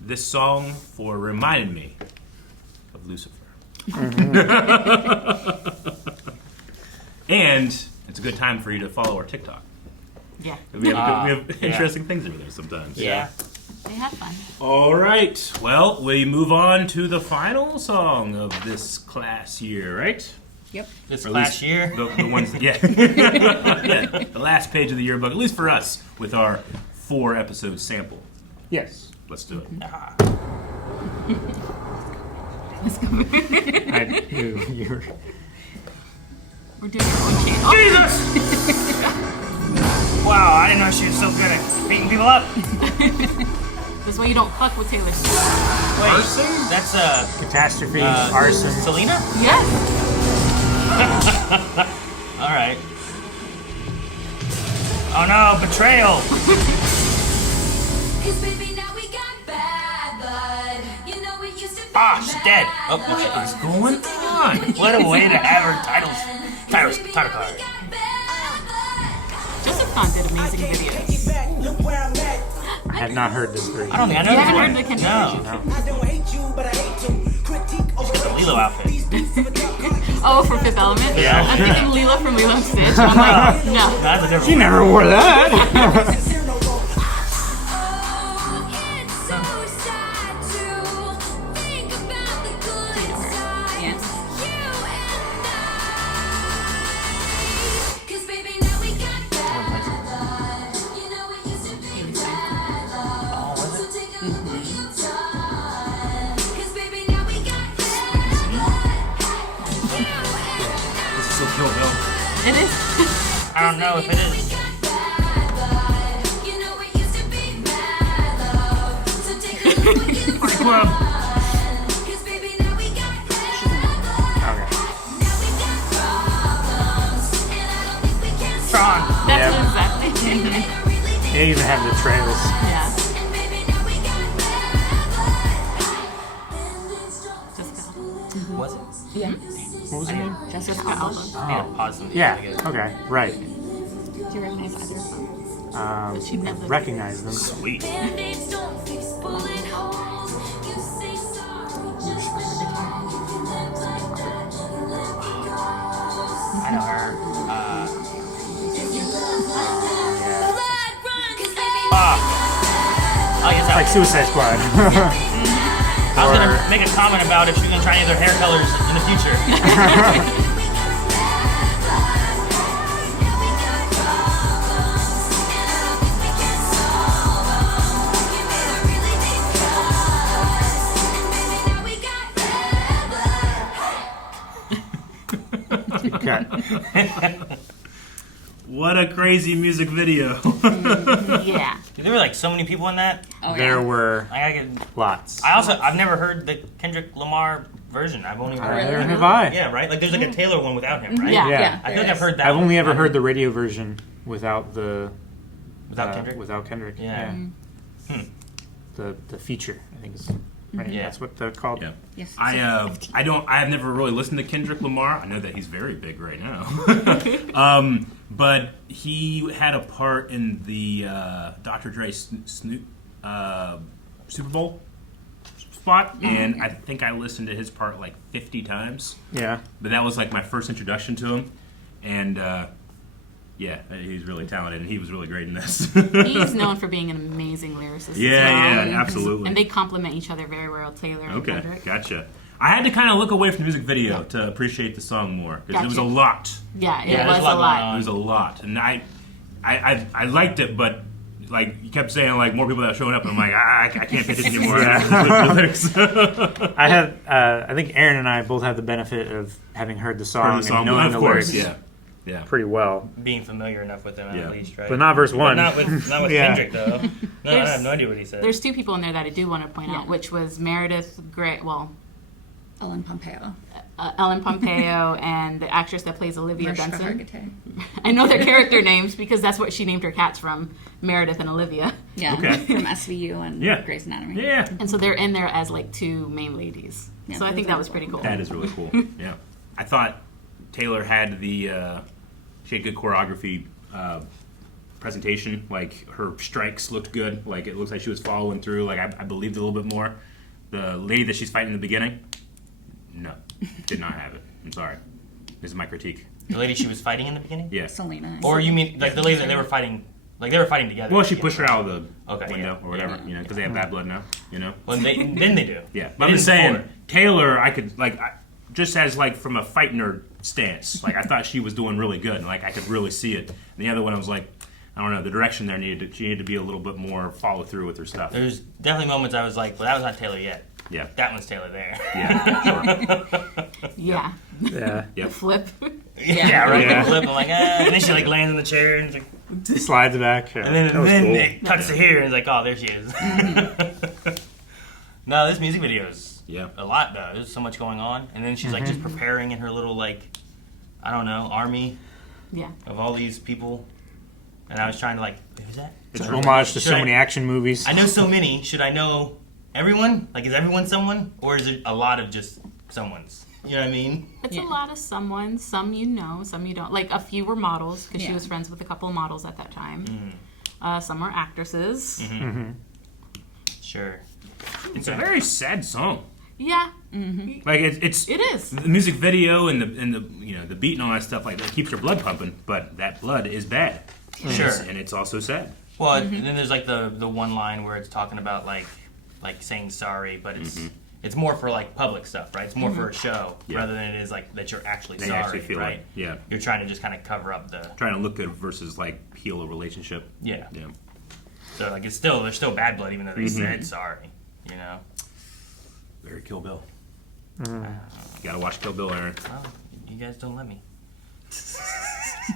this song for reminding me of Lucifer. And it's a good time for you to follow our TikTok. Yeah. We have Yeah. interesting things over there sometimes. Yeah. They had fun. All right. Well, we move on to the final song of this class year, right? Yep. This Or at last least year. the ones that, yeah, the last page of the yearbook, at least for us, with our 4-episode sample. Yes. Let's do it. You're We're doing our own change. Oh, Jesus! Wow, I didn't know she was so good at beating people up. this is why you don't fuck with Taylor Swift. Wait, that's catastrophe, arson. Selena? Yes. All right. Oh no, betrayal! Cause baby, now we got bad blood. You know it used to be Ah, she's dead. Oh, bad what blood. is Going on. What a way to have her title card. Josephine did amazing videos. I had not heard this version. I don't think I know You this haven't one. heard the Kendrick No. The Lilo outfit. Oh, for Fifth Element? Yeah. I'm thinking Lila from Lilo and Stitch. I'm like, no. That's a different She one. never wore that. Oh, it's so sad to think about the good times. Yeah. You and I. 'Cause baby, now we got bad blood. I don't know if it is. Club. Tron. That's Yeah. exactly. They even have the trails. Yeah. Was it? Yeah. What was the name? Jessica Alba. Alba. Yeah, pause them. Yeah. Okay. Right. Do you recognize either of them? She never- Recognize them. Sweet. I know her. Oh, yes, Like Suicide Squad. I was gonna make a comment about if she was gonna try any of their hair colors in the future. Good cut. What a crazy music video. Yeah. There were like so many people in that. Oh, There yeah. were lots. I've never heard the Kendrick Lamar version. I've only heard. Neither have I. Yeah, right. Like there's like a Taylor one without him, right? Yeah. Yeah. I feel like I've heard that. I've one. only ever heard the radio version without the without Kendrick. Without Kendrick. Yeah. The feature, I think is right. Yeah. That's what they're called. Yeah. Yes. I've never really listened to Kendrick Lamar. I know that he's very big right now. But he had a part in the Dr. Dre Super Bowl spot, and I think I listened to his part like 50 times. Yeah. But that was like my first introduction to him, and yeah, he's really talented, and he was really great in this. He's known for being an amazing lyricist. yeah, as well. absolutely. And they complement each other very well, Taylor and Okay, Kendrick. gotcha. I had to kind of look away from the music video to appreciate the song more because it was a Gotcha. lot. Yeah, it Yeah, was there's a a lot lot. going on. It was a lot, and I liked it, but like you kept saying, like more people that showing up, and I'm like, I can't pay attention anymore. I have to listen to the lyrics. I have. I think Aaron and I both have the benefit of having heard the song, Heard the song, and knowing of the course, lyrics yeah. pretty well, Being familiar enough with him Yeah. at least, right? but not verse But one. not with Yeah. Kendrick though. No, I have no idea what he said. There's two people in there that I do want to point out, which was Meredith Grey, Ellen Pompeo. Ellen Pompeo, and the actress that plays Olivia Mariska Benson. Hargitay. I know their character names because that's what she named her cats from, Meredith and Olivia. Yeah. Okay. From SVU and Yeah. Grey's Anatomy. Yeah, And so they're in there as like two main ladies. Yeah, So I think those that are was pretty cool. that is really cool. Yeah, I thought Taylor had she had good choreography. Presentation, like her strikes looked good. Like it looks like she was following through. Like I believed a little bit more. The lady that she's fighting in the beginning, no, did not have it. I'm sorry. This is my critique. The lady she was fighting in the beginning? Yeah. Selena. Or you mean like the lady that they were fighting? Like they were fighting together. Well, at she the pushed her beginning. out of the Okay, window yeah. or whatever, you know, because they have bad blood now. You know. Well, then they do. Yeah, They but I'm just didn't saying, before. Taylor, I could just as like from a fight nerd stance, like I thought she was doing really good, and like I could really see it. And the other one, I was like, I don't know, the direction there she needed to be a little bit more follow through with her stuff. There's definitely moments I was like, well, that was not Taylor yet. Yeah, That one's Taylor there. yeah, sure. Yeah. Yeah. Yeah, Flip. yeah, right. Yeah. The flip, I'm like, and then she like lands in the chair, and, it's like, Slides back. Yeah. and then, That was cool. it cuts to here, and it's like, oh, there she is. No, this music video is yeah. a lot though. There's so much going on, and then she's like just preparing in her little like, I don't know, army Yeah. of all these people. And I was trying to like, who's that? It's an homage to Should so I- many action movies. I know so many. Should I know everyone? Like, is everyone someone, or is it a lot of just someone's? You know what I mean? It's Yeah. a lot of someone. Some you know, some you don't. Like a few were models because she Yeah. was friends with a couple of models at that time. Mm. Some were actresses. Sure. It's a very sad song. Yeah, Like it's it is. the music video and the you know the beat and all that stuff like that keeps your blood pumping, but that blood is bad. Sure. And it's also sad. Well, and then there's like the one line where it's talking about like saying sorry, but it's more for like public stuff, right? It's more for a show Yeah. rather than it is like that you're actually They sorry, actually feel right? like yeah, You're trying to just kind of cover up the trying to look good versus like heal a relationship. yeah. Yeah. So like there's still bad blood even though they said sorry, you know. Very Kill Bill. You gotta watch Kill Bill, Aaron. Well, you guys don't let me.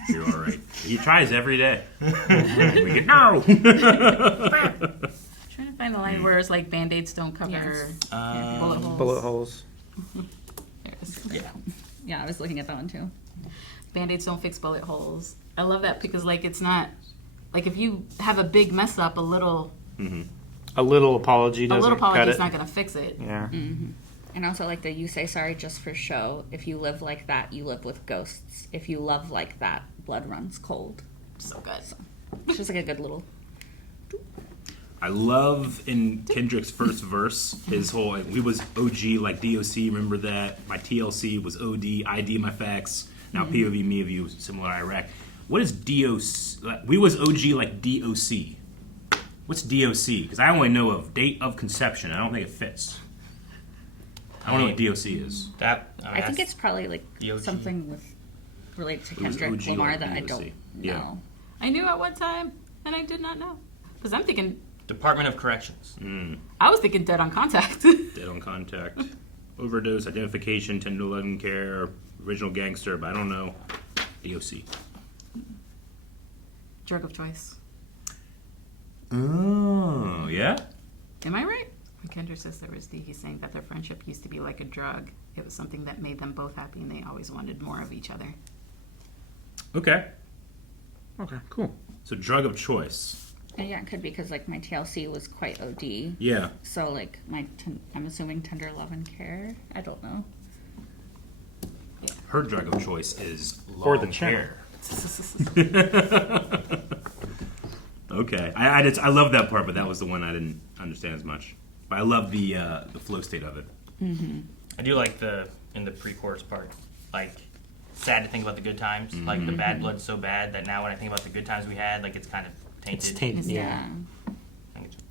You're all right. He tries every day. We get, no! Trying to find the line where it's like Band-Aids don't cover bullet holes. Bullet holes. There it is. Yeah, I was looking at that one too. Band-Aids don't fix bullet holes. I love that because like it's not like if you have a big mess up, a little apology doesn't apology cut is it. not going to fix it. Yeah. And also like the you say sorry just for show. If you live like that, you live with ghosts. If you love like that, blood runs cold. So good. It's just like a good little. I love in Kendrick's first verse, his whole, we was OG like D.O.C, remember that? My TLC was OD, ID my facts. Now POV, me of you, similar to Iraq. What is D.O.C? We was OG like D.O.C. What's D.O.C? Because I only know of date of conception. I don't think it fits. I don't know what D.O.C is. I think it's probably like D.O.G. something with related to It was Kendrick OG Lamar like that I D.O.C. don't Yeah. know. I knew at one time and I did not know. Because I'm thinking, Department of Corrections. I was thinking Dead on Contact. Dead on contact. Overdose, identification, Tender Loving Care, original gangster, but I don't know. D.O.C. Drug of choice. Oh, yeah? Am I right? When Kendrick says there was D, he's saying that their friendship used to be like a drug. It was something that made them both happy and they always wanted more of each other. Okay. Okay, cool. So drug of choice. And yeah, it could be because like my TLC was quite OD. Yeah. So like I'm assuming Tender Love and Care. I don't know. Her drug of choice is For long the channel. hair. Okay. I love that part, but that was the one I didn't understand as much. But I love the flow state of it. I do like in the pre-chorus part, like sad to think about the good times. Like the bad blood's so bad that now when I think about the good times we had, like it's kind of tainted. It's tainted. Yeah. I think it's-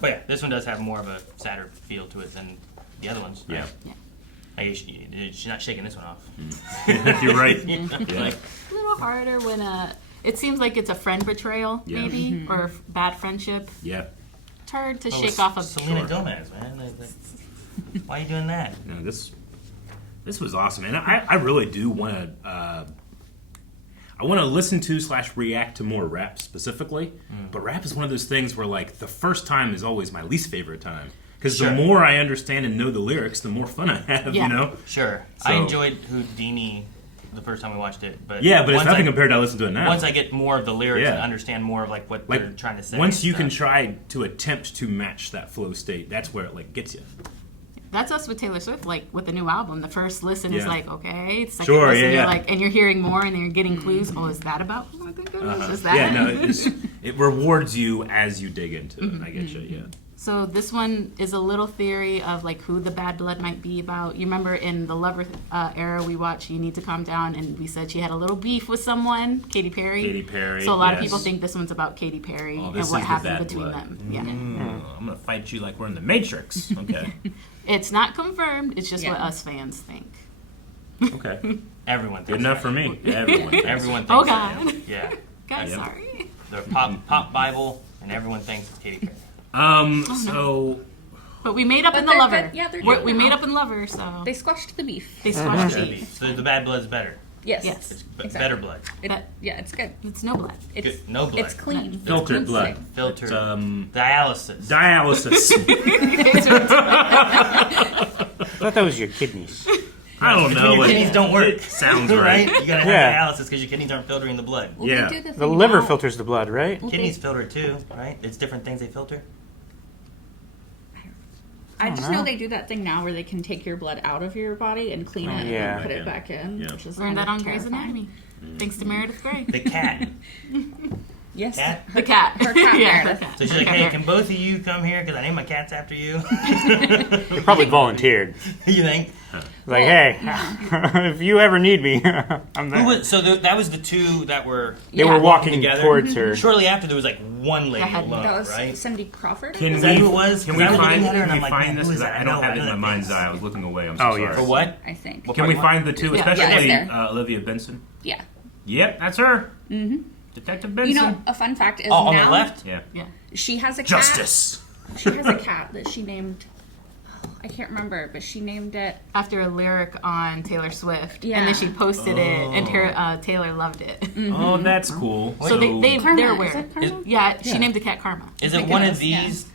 But yeah, this one does have more of a sadder feel to it than the other ones. Yeah. Like, she's not shaking this one off. You're right. Yeah. Like, A little harder when it seems like it's a friend betrayal, Yeah. maybe, or bad friendship. Yeah. It's hard to oh, shake off a Selena Gomez, man. Like, why are you doing that? No, this was awesome, and I really do want to. I want to listen to / react to more rap specifically, but rap is one of those things where like the first time is always my least favorite time because Sure. the more I understand and know the lyrics, the more fun I have. Yeah. You know. Sure. So- I enjoyed Houdini the first time we watched it, but Yeah, but it's once nothing I- compared to I listen to it now. Once I get more of the lyrics Yeah. and understand more of like what like they're trying to say. once you and can stuff. try to attempt to match that flow state, that's where it like gets you. That's us with Taylor Swift, like with the new album. The first listen is Yeah. like, okay. Second Sure, listen, yeah, you're yeah. like, and you're hearing more and you're getting clues. Oh, is that about? Oh my goodness, is that? Yeah, no, it rewards you as you dig into it. I get you. Yeah. So this one is a little theory of like who the bad blood might be about. You remember in the Lover era we watched You Need to Calm Down, and we said she had a little beef with someone, Katy Perry. Katy Perry, So a lot of yes. people think this one's about Katy Perry Oh, and this what is the happened bad between blood. them. Yeah. I'm gonna fight you like we're in the Matrix. Okay. It's not confirmed. It's just Yeah. what us fans think. Okay. Everyone thinks Good enough that. for me. Yeah, everyone. Everyone thinks Oh, that. God. Yeah. Guys, Yep. sorry. The pop Bible, and everyone thinks it's Katy Perry. So But we made up But in the they're Lover. good. Yeah, they're We're- good we now. made up in Lover, so They squashed the beef. they squashed Should it. be. So the bad blood's better. Yes. Yes. It's Exactly. better blood. It's good. It's no blood. It's Good. No blood. It's clean. filtered blood. Filtered. It's, Dialysis. dialysis. I thought that was your kidneys. I don't It's know. when your It- kidneys don't work. It sounds right? right. You gotta have Yeah. dialysis because your kidneys aren't filtering the blood. Well, Yeah. they do the, The thing liver now- filters the blood, right? Kidneys filter too, right? It's different things they filter. I just know. know they do that thing now where they can take your blood out of your body and clean it yeah. and put Yeah. it back in. Yeah. Which is Learned kind that of on Grey's terrifying. Anatomy. Thanks to Meredith Grey. The cat. Yes. Cat? The cat. Her cat, yeah, her Meredith. cat. So she's like, hey, can both of you come here? Because I named my cats after you. They probably volunteered. You think? Like, hey, if you ever need me, I'm there. Who was, so that was the two that were They Yeah. were walking together. towards her. Shortly after, there was like one lady That alone, That was right? Cindy Crawford. Can Is that we, who it was? Can 'Cause we I was find, looking at her and can I'm we like, find man, this? who is 'Cause that? I don't have it in know my that mind's face. eye. I was looking away. I'm so Oh, sorry. yeah. For what? I think. What Can we part? find the two, Yeah. especially Yeah, it's there. Olivia Benson? Yeah. Yep, that's her. Mm-hmm. Detective Benson. You know, a fun fact is Oh, on now the left? yeah. Yeah. she has a cat. Justice. She has a cat that she named. I can't remember, but she named it. After a lyric on Taylor Swift, Yeah. and then she posted it, and Taylor loved it. Oh, that's cool. So they're Karma, aware. is it Karma? Yeah, she named the cat Karma. Is it one of these?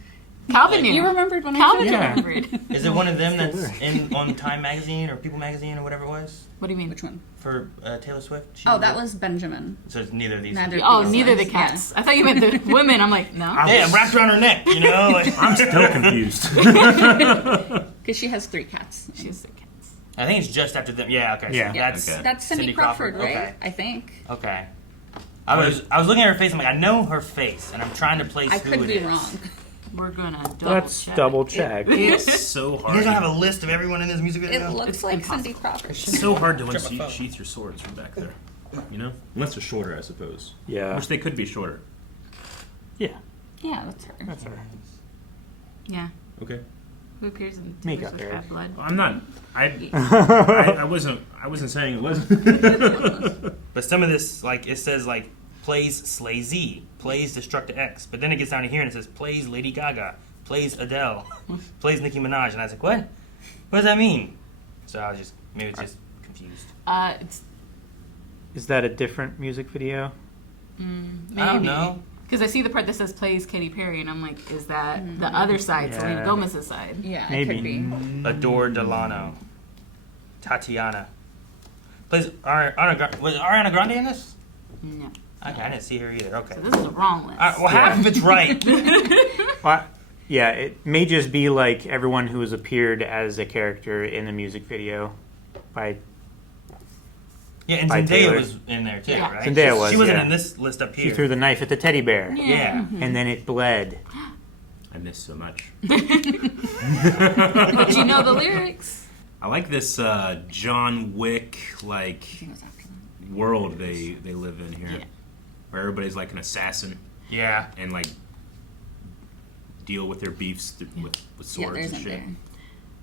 Calvin knew. You remembered when Calvin I said it? remembered. Is it one of them that's on Time Magazine or People Magazine or whatever it was What do you mean? Which one? for Taylor Swift? Oh, that was Benjamin. So it's neither of these. Neither- Oh, These neither the ones, cats. I thought you meant the women. I'm like, no. Yeah, wrapped around her neck. You know. Like, I'm still confused. Because she has 3 cats. She has the cats. I think it's just after them. Yeah. Okay. So Yeah. That's Okay. That's Cindy, Cindy Crawford, Crawford, right? okay. I think. okay. I was looking at her face. I'm like, I know her face, and I'm trying to place I who could it be is. wrong. We're gonna double Let's check. double check. It's so You hard. guys don't have a list of everyone in this music video? It looks like Cindy Crawford. It's so hard to sheath your swords from back there. You know? Unless they're shorter, I suppose. Yeah. Which they could be shorter. Yeah. Yeah, that's her. That's her. Yeah. Okay. Who appears in Make Taylor up, Swift Eric. Bad Blood? I'm not. I wasn't saying it wasn't. But some of this, like, it says, like, plays Slay Z, plays Destructo X. But then it gets down to here and it says, plays Lady Gaga, plays Adele, plays Nicki Minaj. And I was like, what? What does that mean? So I was just, maybe it's just confused. It's Is that a different music video? maybe. I don't know. Because I see the part that says plays Katy Perry, and I'm like, is that the other side, Selena Yeah. Gomez's side? Yeah, Maybe. it could be. Adore Delano. Tatiana. Plays was Ariana Grande in this? No. Okay, I didn't see her either. Okay. So this is a wrong list. Well, half of it's right. Well, yeah, it may just be like everyone who has appeared as a character in the music video by Yeah, and By Zendaya Taylor. was in there too, Yeah. right? Zendaya was, She wasn't yeah. in this list up she here. threw the knife at the teddy bear, Yeah. and then it bled. I missed so much. But you know the lyrics. I like this John Wick like She was after that. world they live in here, Yeah. where everybody's like an assassin Yeah. and like deal with their beefs with Yeah, swords there's and it shit. there.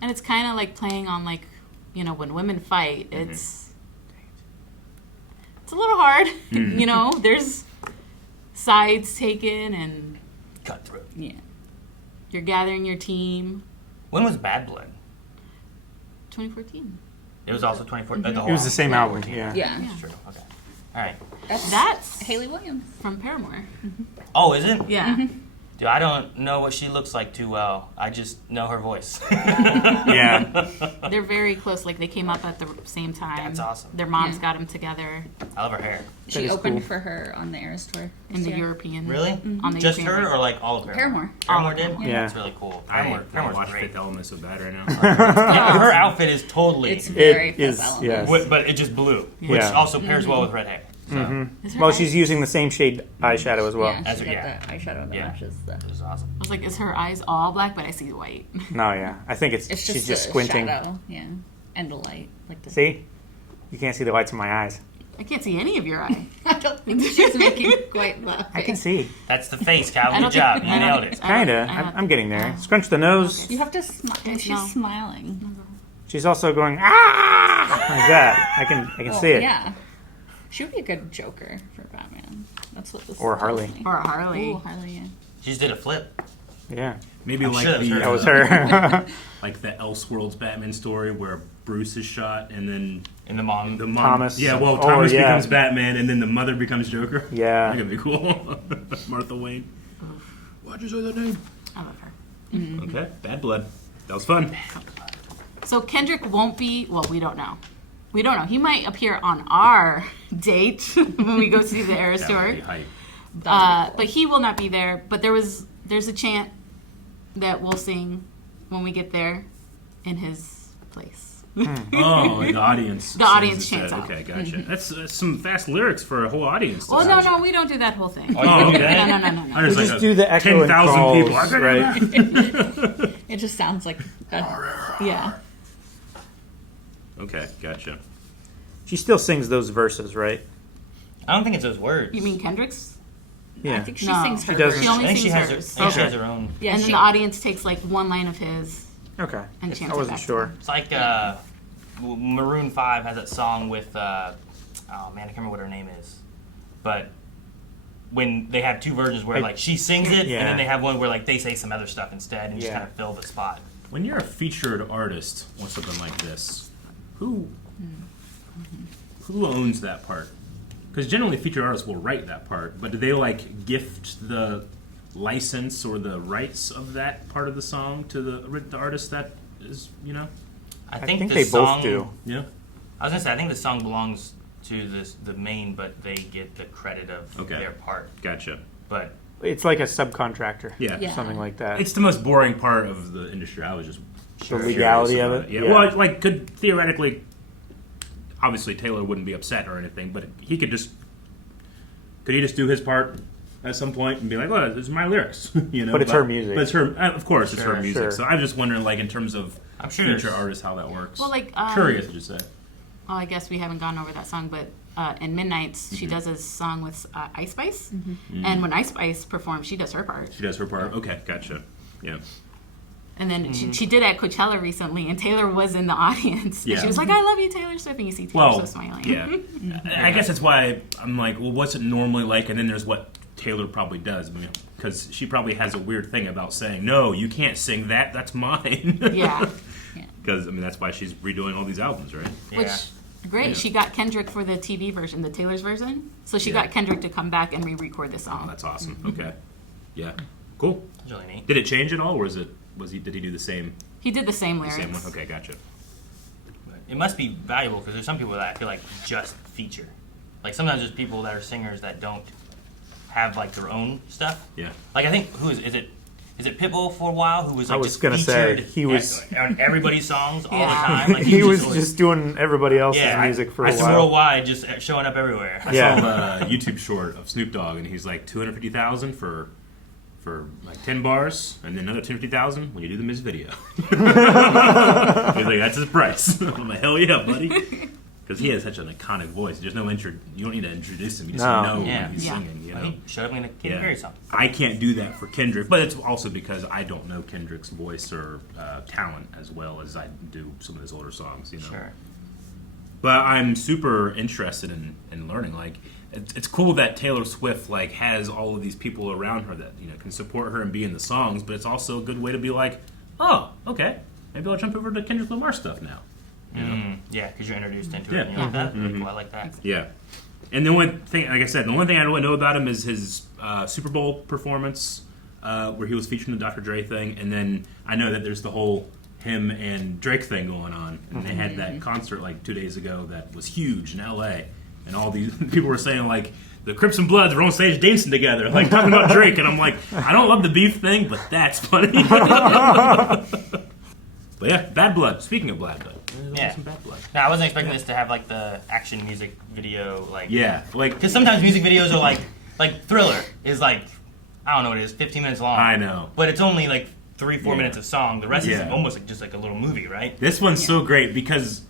And it's kind of like playing on, like, you know, when women fight, it's a little hard. You know, there's sides taken, and Cutthroat. Yeah. you're gathering your team. When was Bad Blood? 2014. It was also 2014. It was the same album, yeah. Yeah. That's true. Okay. All right. That's Haley Williams. from Paramore. Oh, is it? Yeah. Dude, I don't know what she looks like too well. I just know her voice. Yeah. They're very close. Like, they came up at the same time. That's awesome. Their moms Yeah. got them together I love her hair. She is opened cool. for her on the Eras tour. in the Yeah. European. Really? On the Just European her or like all of Paramore. Paramore did? Yeah. That's really cool. I Paramore's watch great. Fifth Element so bad right now. Yeah, her outfit is totally, It's very It is, Fifth Element. yes. but it just blue, which Yeah. also pairs well with red hair. So Is her Well, eyes- she's using the same shade eyeshadow as well. Yeah, As she a- got yeah. the eyeshadow that Yeah. matches the. it was awesome. I was like, is her eyes all black? But I see white. No, yeah. I think It's just she's just the squinting. shadow, yeah, and the light, like the. See? You can't see the whites in my eyes. I can't see any of your eye. I don't think she's making quite the. I can see. That's the face, Cal. I Good don't job. think- You I don't nailed think- it. I don't- Kinda. I don't- I'm getting there. Scrunch the nose. You have to smile. Don't She's know. smiling. She's also going ah like that. I can Well, see it. Yeah. She would be a good Joker for Batman. That's what this Or tells Harley. me. Or a Harley. Ooh, Harley, yeah. She just did a flip. Yeah. Maybe I'm like sure the That was her. like the Elseworlds Batman story where Bruce is shot and then And the mom. the mom. Thomas. Yeah, well, Oh, Thomas yeah. becomes Batman and then the mother becomes Joker. Yeah. That's gonna be cool. Martha Wayne. Why'd you say that name? I love her. Okay, Bad Blood. That was fun. So Kendrick won't be. Well, we don't know. We don't know. He might appear on our date when we go see the Eras That would tour. be hype. But he will not be there. But there's a chant that we'll sing when we get there in his place. Oh, the audience. The audience sings chants it. out. Okay, gotcha. That's some fast lyrics for a whole audience. to Well, sing. no, we don't do that whole thing. Oh, you don't do okay. that? No. I was We like just do the echo and 10,000 people. calls, right? It just sounds like. Yeah. Okay, gotcha. She still sings those verses, right? I don't think it's those words. You mean Kendrick's? I Yeah. think she No. sings her She doesn't. She version. only I think sings she has her, hers. I think she Okay. has her own. Yeah, And then she- the audience takes like one line of his Okay. and chants I it wasn't back. sure. It's like Maroon 5 has that song with, oh man, I can't remember what her name is. But when they have two versions where I- like she sings it, Yeah. and then they have one where like they say some other stuff instead and just Yeah. kind of fill the spot. When you're a featured artist or something like this, who owns that part? Because generally featured artists will write that part, but do they like gift the license or the rights of that part of the song to the artist that is, you know? I I think think the they song, both do. Yeah. I was gonna say I think the song belongs to the main, but they get the credit of Okay. their part. Gotcha. But It's like a subcontractor. Yeah. Yeah. Something like that. It's the most boring part of the industry. I was just the legality curious of about it. Yeah. Well, like, could theoretically, obviously Taylor wouldn't be upset or anything, but he could he just do his part at some point and be like, "Well, this is my lyrics," you know? But it's her music. But it's her, of course, it's her Sure, music. sure. So I'm just wondering, like, in terms of I'm sure feature there's- artists, how that works. Well, like, curious, I should say. Oh, I guess we haven't gone over that song, but in Midnights, she Mm-hmm. does a song with Ice Spice. And when Ice Spice performs, she does her part. She does her part. Okay, gotcha. Yeah. And then she did at Coachella recently, and Taylor was in the audience. Yeah. And she was like, I love you, Taylor Swift. And you see Taylor Well, Swift smiling. yeah. I guess that's why I'm like, well, what's it normally like? And then there's what Taylor probably does, because she probably has a weird thing about saying, no, you can't sing that. That's mine. Yeah. Because, I mean, that's why she's redoing all these albums, right? Which, Yeah. great. Yeah. She got Kendrick for the TV version, the Taylor's version. So she Yeah. got Kendrick to come back and re-record this Oh, song. that's awesome. Okay. Yeah. Cool. it's really neat. Did it change at all, or did he do the same He did the same lyrics. one? Okay, gotcha. But it must be valuable because there's some people that I feel like just feature. Like sometimes there's people that are singers that don't have like their own stuff. Yeah. Like I think who is it? Is it Pitbull for a while who was like I was just gonna say, featured he was- on everybody's songs all Yeah. the time? Like He was always- just doing everybody else's yeah, music for I a saw while. worldwide just showing up everywhere. Yeah. I saw a YouTube short of Snoop Dogg, and he's like 250,000 for like 10 bars, and then another 250,000 when you do the music video. He's like, that's his price. I'm like, hell yeah, buddy. Because he has such an iconic voice. There's no you don't need to introduce him. You just No. know Yeah. when he's Yeah. singing. You Well, know. he showed up in a Katy Perry song. I can't do that for Kendrick, but it's also because I don't know Kendrick's voice or talent as well as I do some of his older songs. You know. Sure. But I'm super interested in learning. Like, it's cool that Taylor Swift like has all of these people around her that can support her and be in the songs. But it's also a good way to be like, oh, okay, maybe I'll jump over to Kendrick Lamar stuff now. You know? Yeah, because you're introduced into Yeah. it. And you're like, that's pretty cool. I like that. Yeah. And the one thing, like I said, the one thing I really know about him is his Super Bowl performance where he was featuring the Dr. Dre thing, and then I know that there's the whole him and Drake thing going on, and they had that concert like 2 days ago that was huge in LA, and all these people were saying like the Crips and Bloods were on stage dancing together, like talking about Drake, and I'm like, I don't love the beef thing, but that's funny. But yeah, Bad Blood. Speaking of Bad Blood, there's Yeah. some Bad Blood. No, I wasn't expecting this to have like the action music video, like Yeah, like because sometimes music videos are like Thriller is like I don't know what it is, 15 minutes long. I know. But it's only like 3-4 Yeah. minutes of song. The rest Yeah. is almost like just like a little movie, right? This one's so great because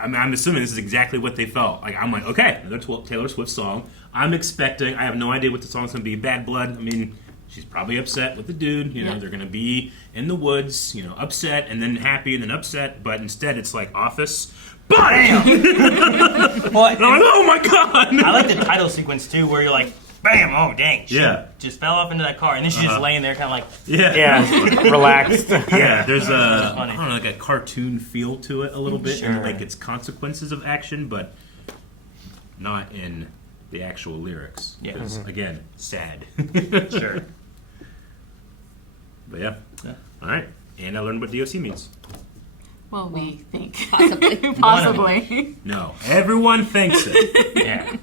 I'm assuming this is exactly what they felt. Like, I'm like, okay, another Taylor Swift song. I'm expecting, I have no idea what the song's going to be. Bad Blood, I mean, she's probably upset with the dude. You know, Yeah. they're going to be in the woods, upset and then happy and then upset. But instead, it's like Office. BAM! Well, And I'm like, oh my God! I like the title sequence too, where you're like, bam, oh dang, shit, Yeah. just fell off into that car, and then she's just laying there, kind of like, Yeah, relaxed. Yeah, there's funny. I don't know, like a cartoon feel to it a little bit, and Sure. like its consequences of action, but not in the actual lyrics. Yeah. 'Cause, again, sad. sure. But yeah. Yeah. All right. And I learned what D.O.C. means. Well, we think. Possibly. Possibly. No, everyone thinks it. Yeah.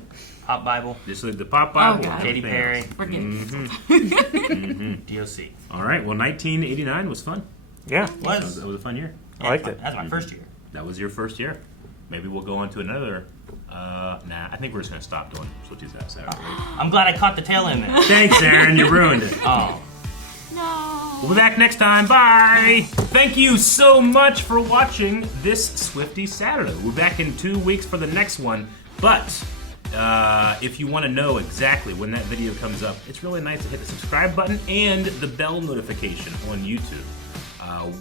Pop Bible, Just like the pop Bible. God. and Katy everything Perry, else. We're getting D.O.C. All right. Well, 1989 was fun. Yeah, Was That was a fun year. I liked it. That's my first year. That was your first year. Maybe we'll go on to another. Nah, I think we're just gonna stop doing Swifties that Saturday. I'm glad I caught the tail end there. Thanks, Aaron. You ruined it. Oh. No. We'll be back next time. Bye! Thank you so much for watching this Swiftie Saturday. We'll be back in 2 weeks for the next one. But if you want to know exactly when that video comes up, it's really nice to hit the subscribe button and the bell notification on YouTube.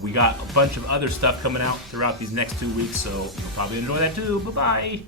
We got a bunch of other stuff coming out throughout these next 2 weeks, so you'll probably enjoy that too. Bye-bye!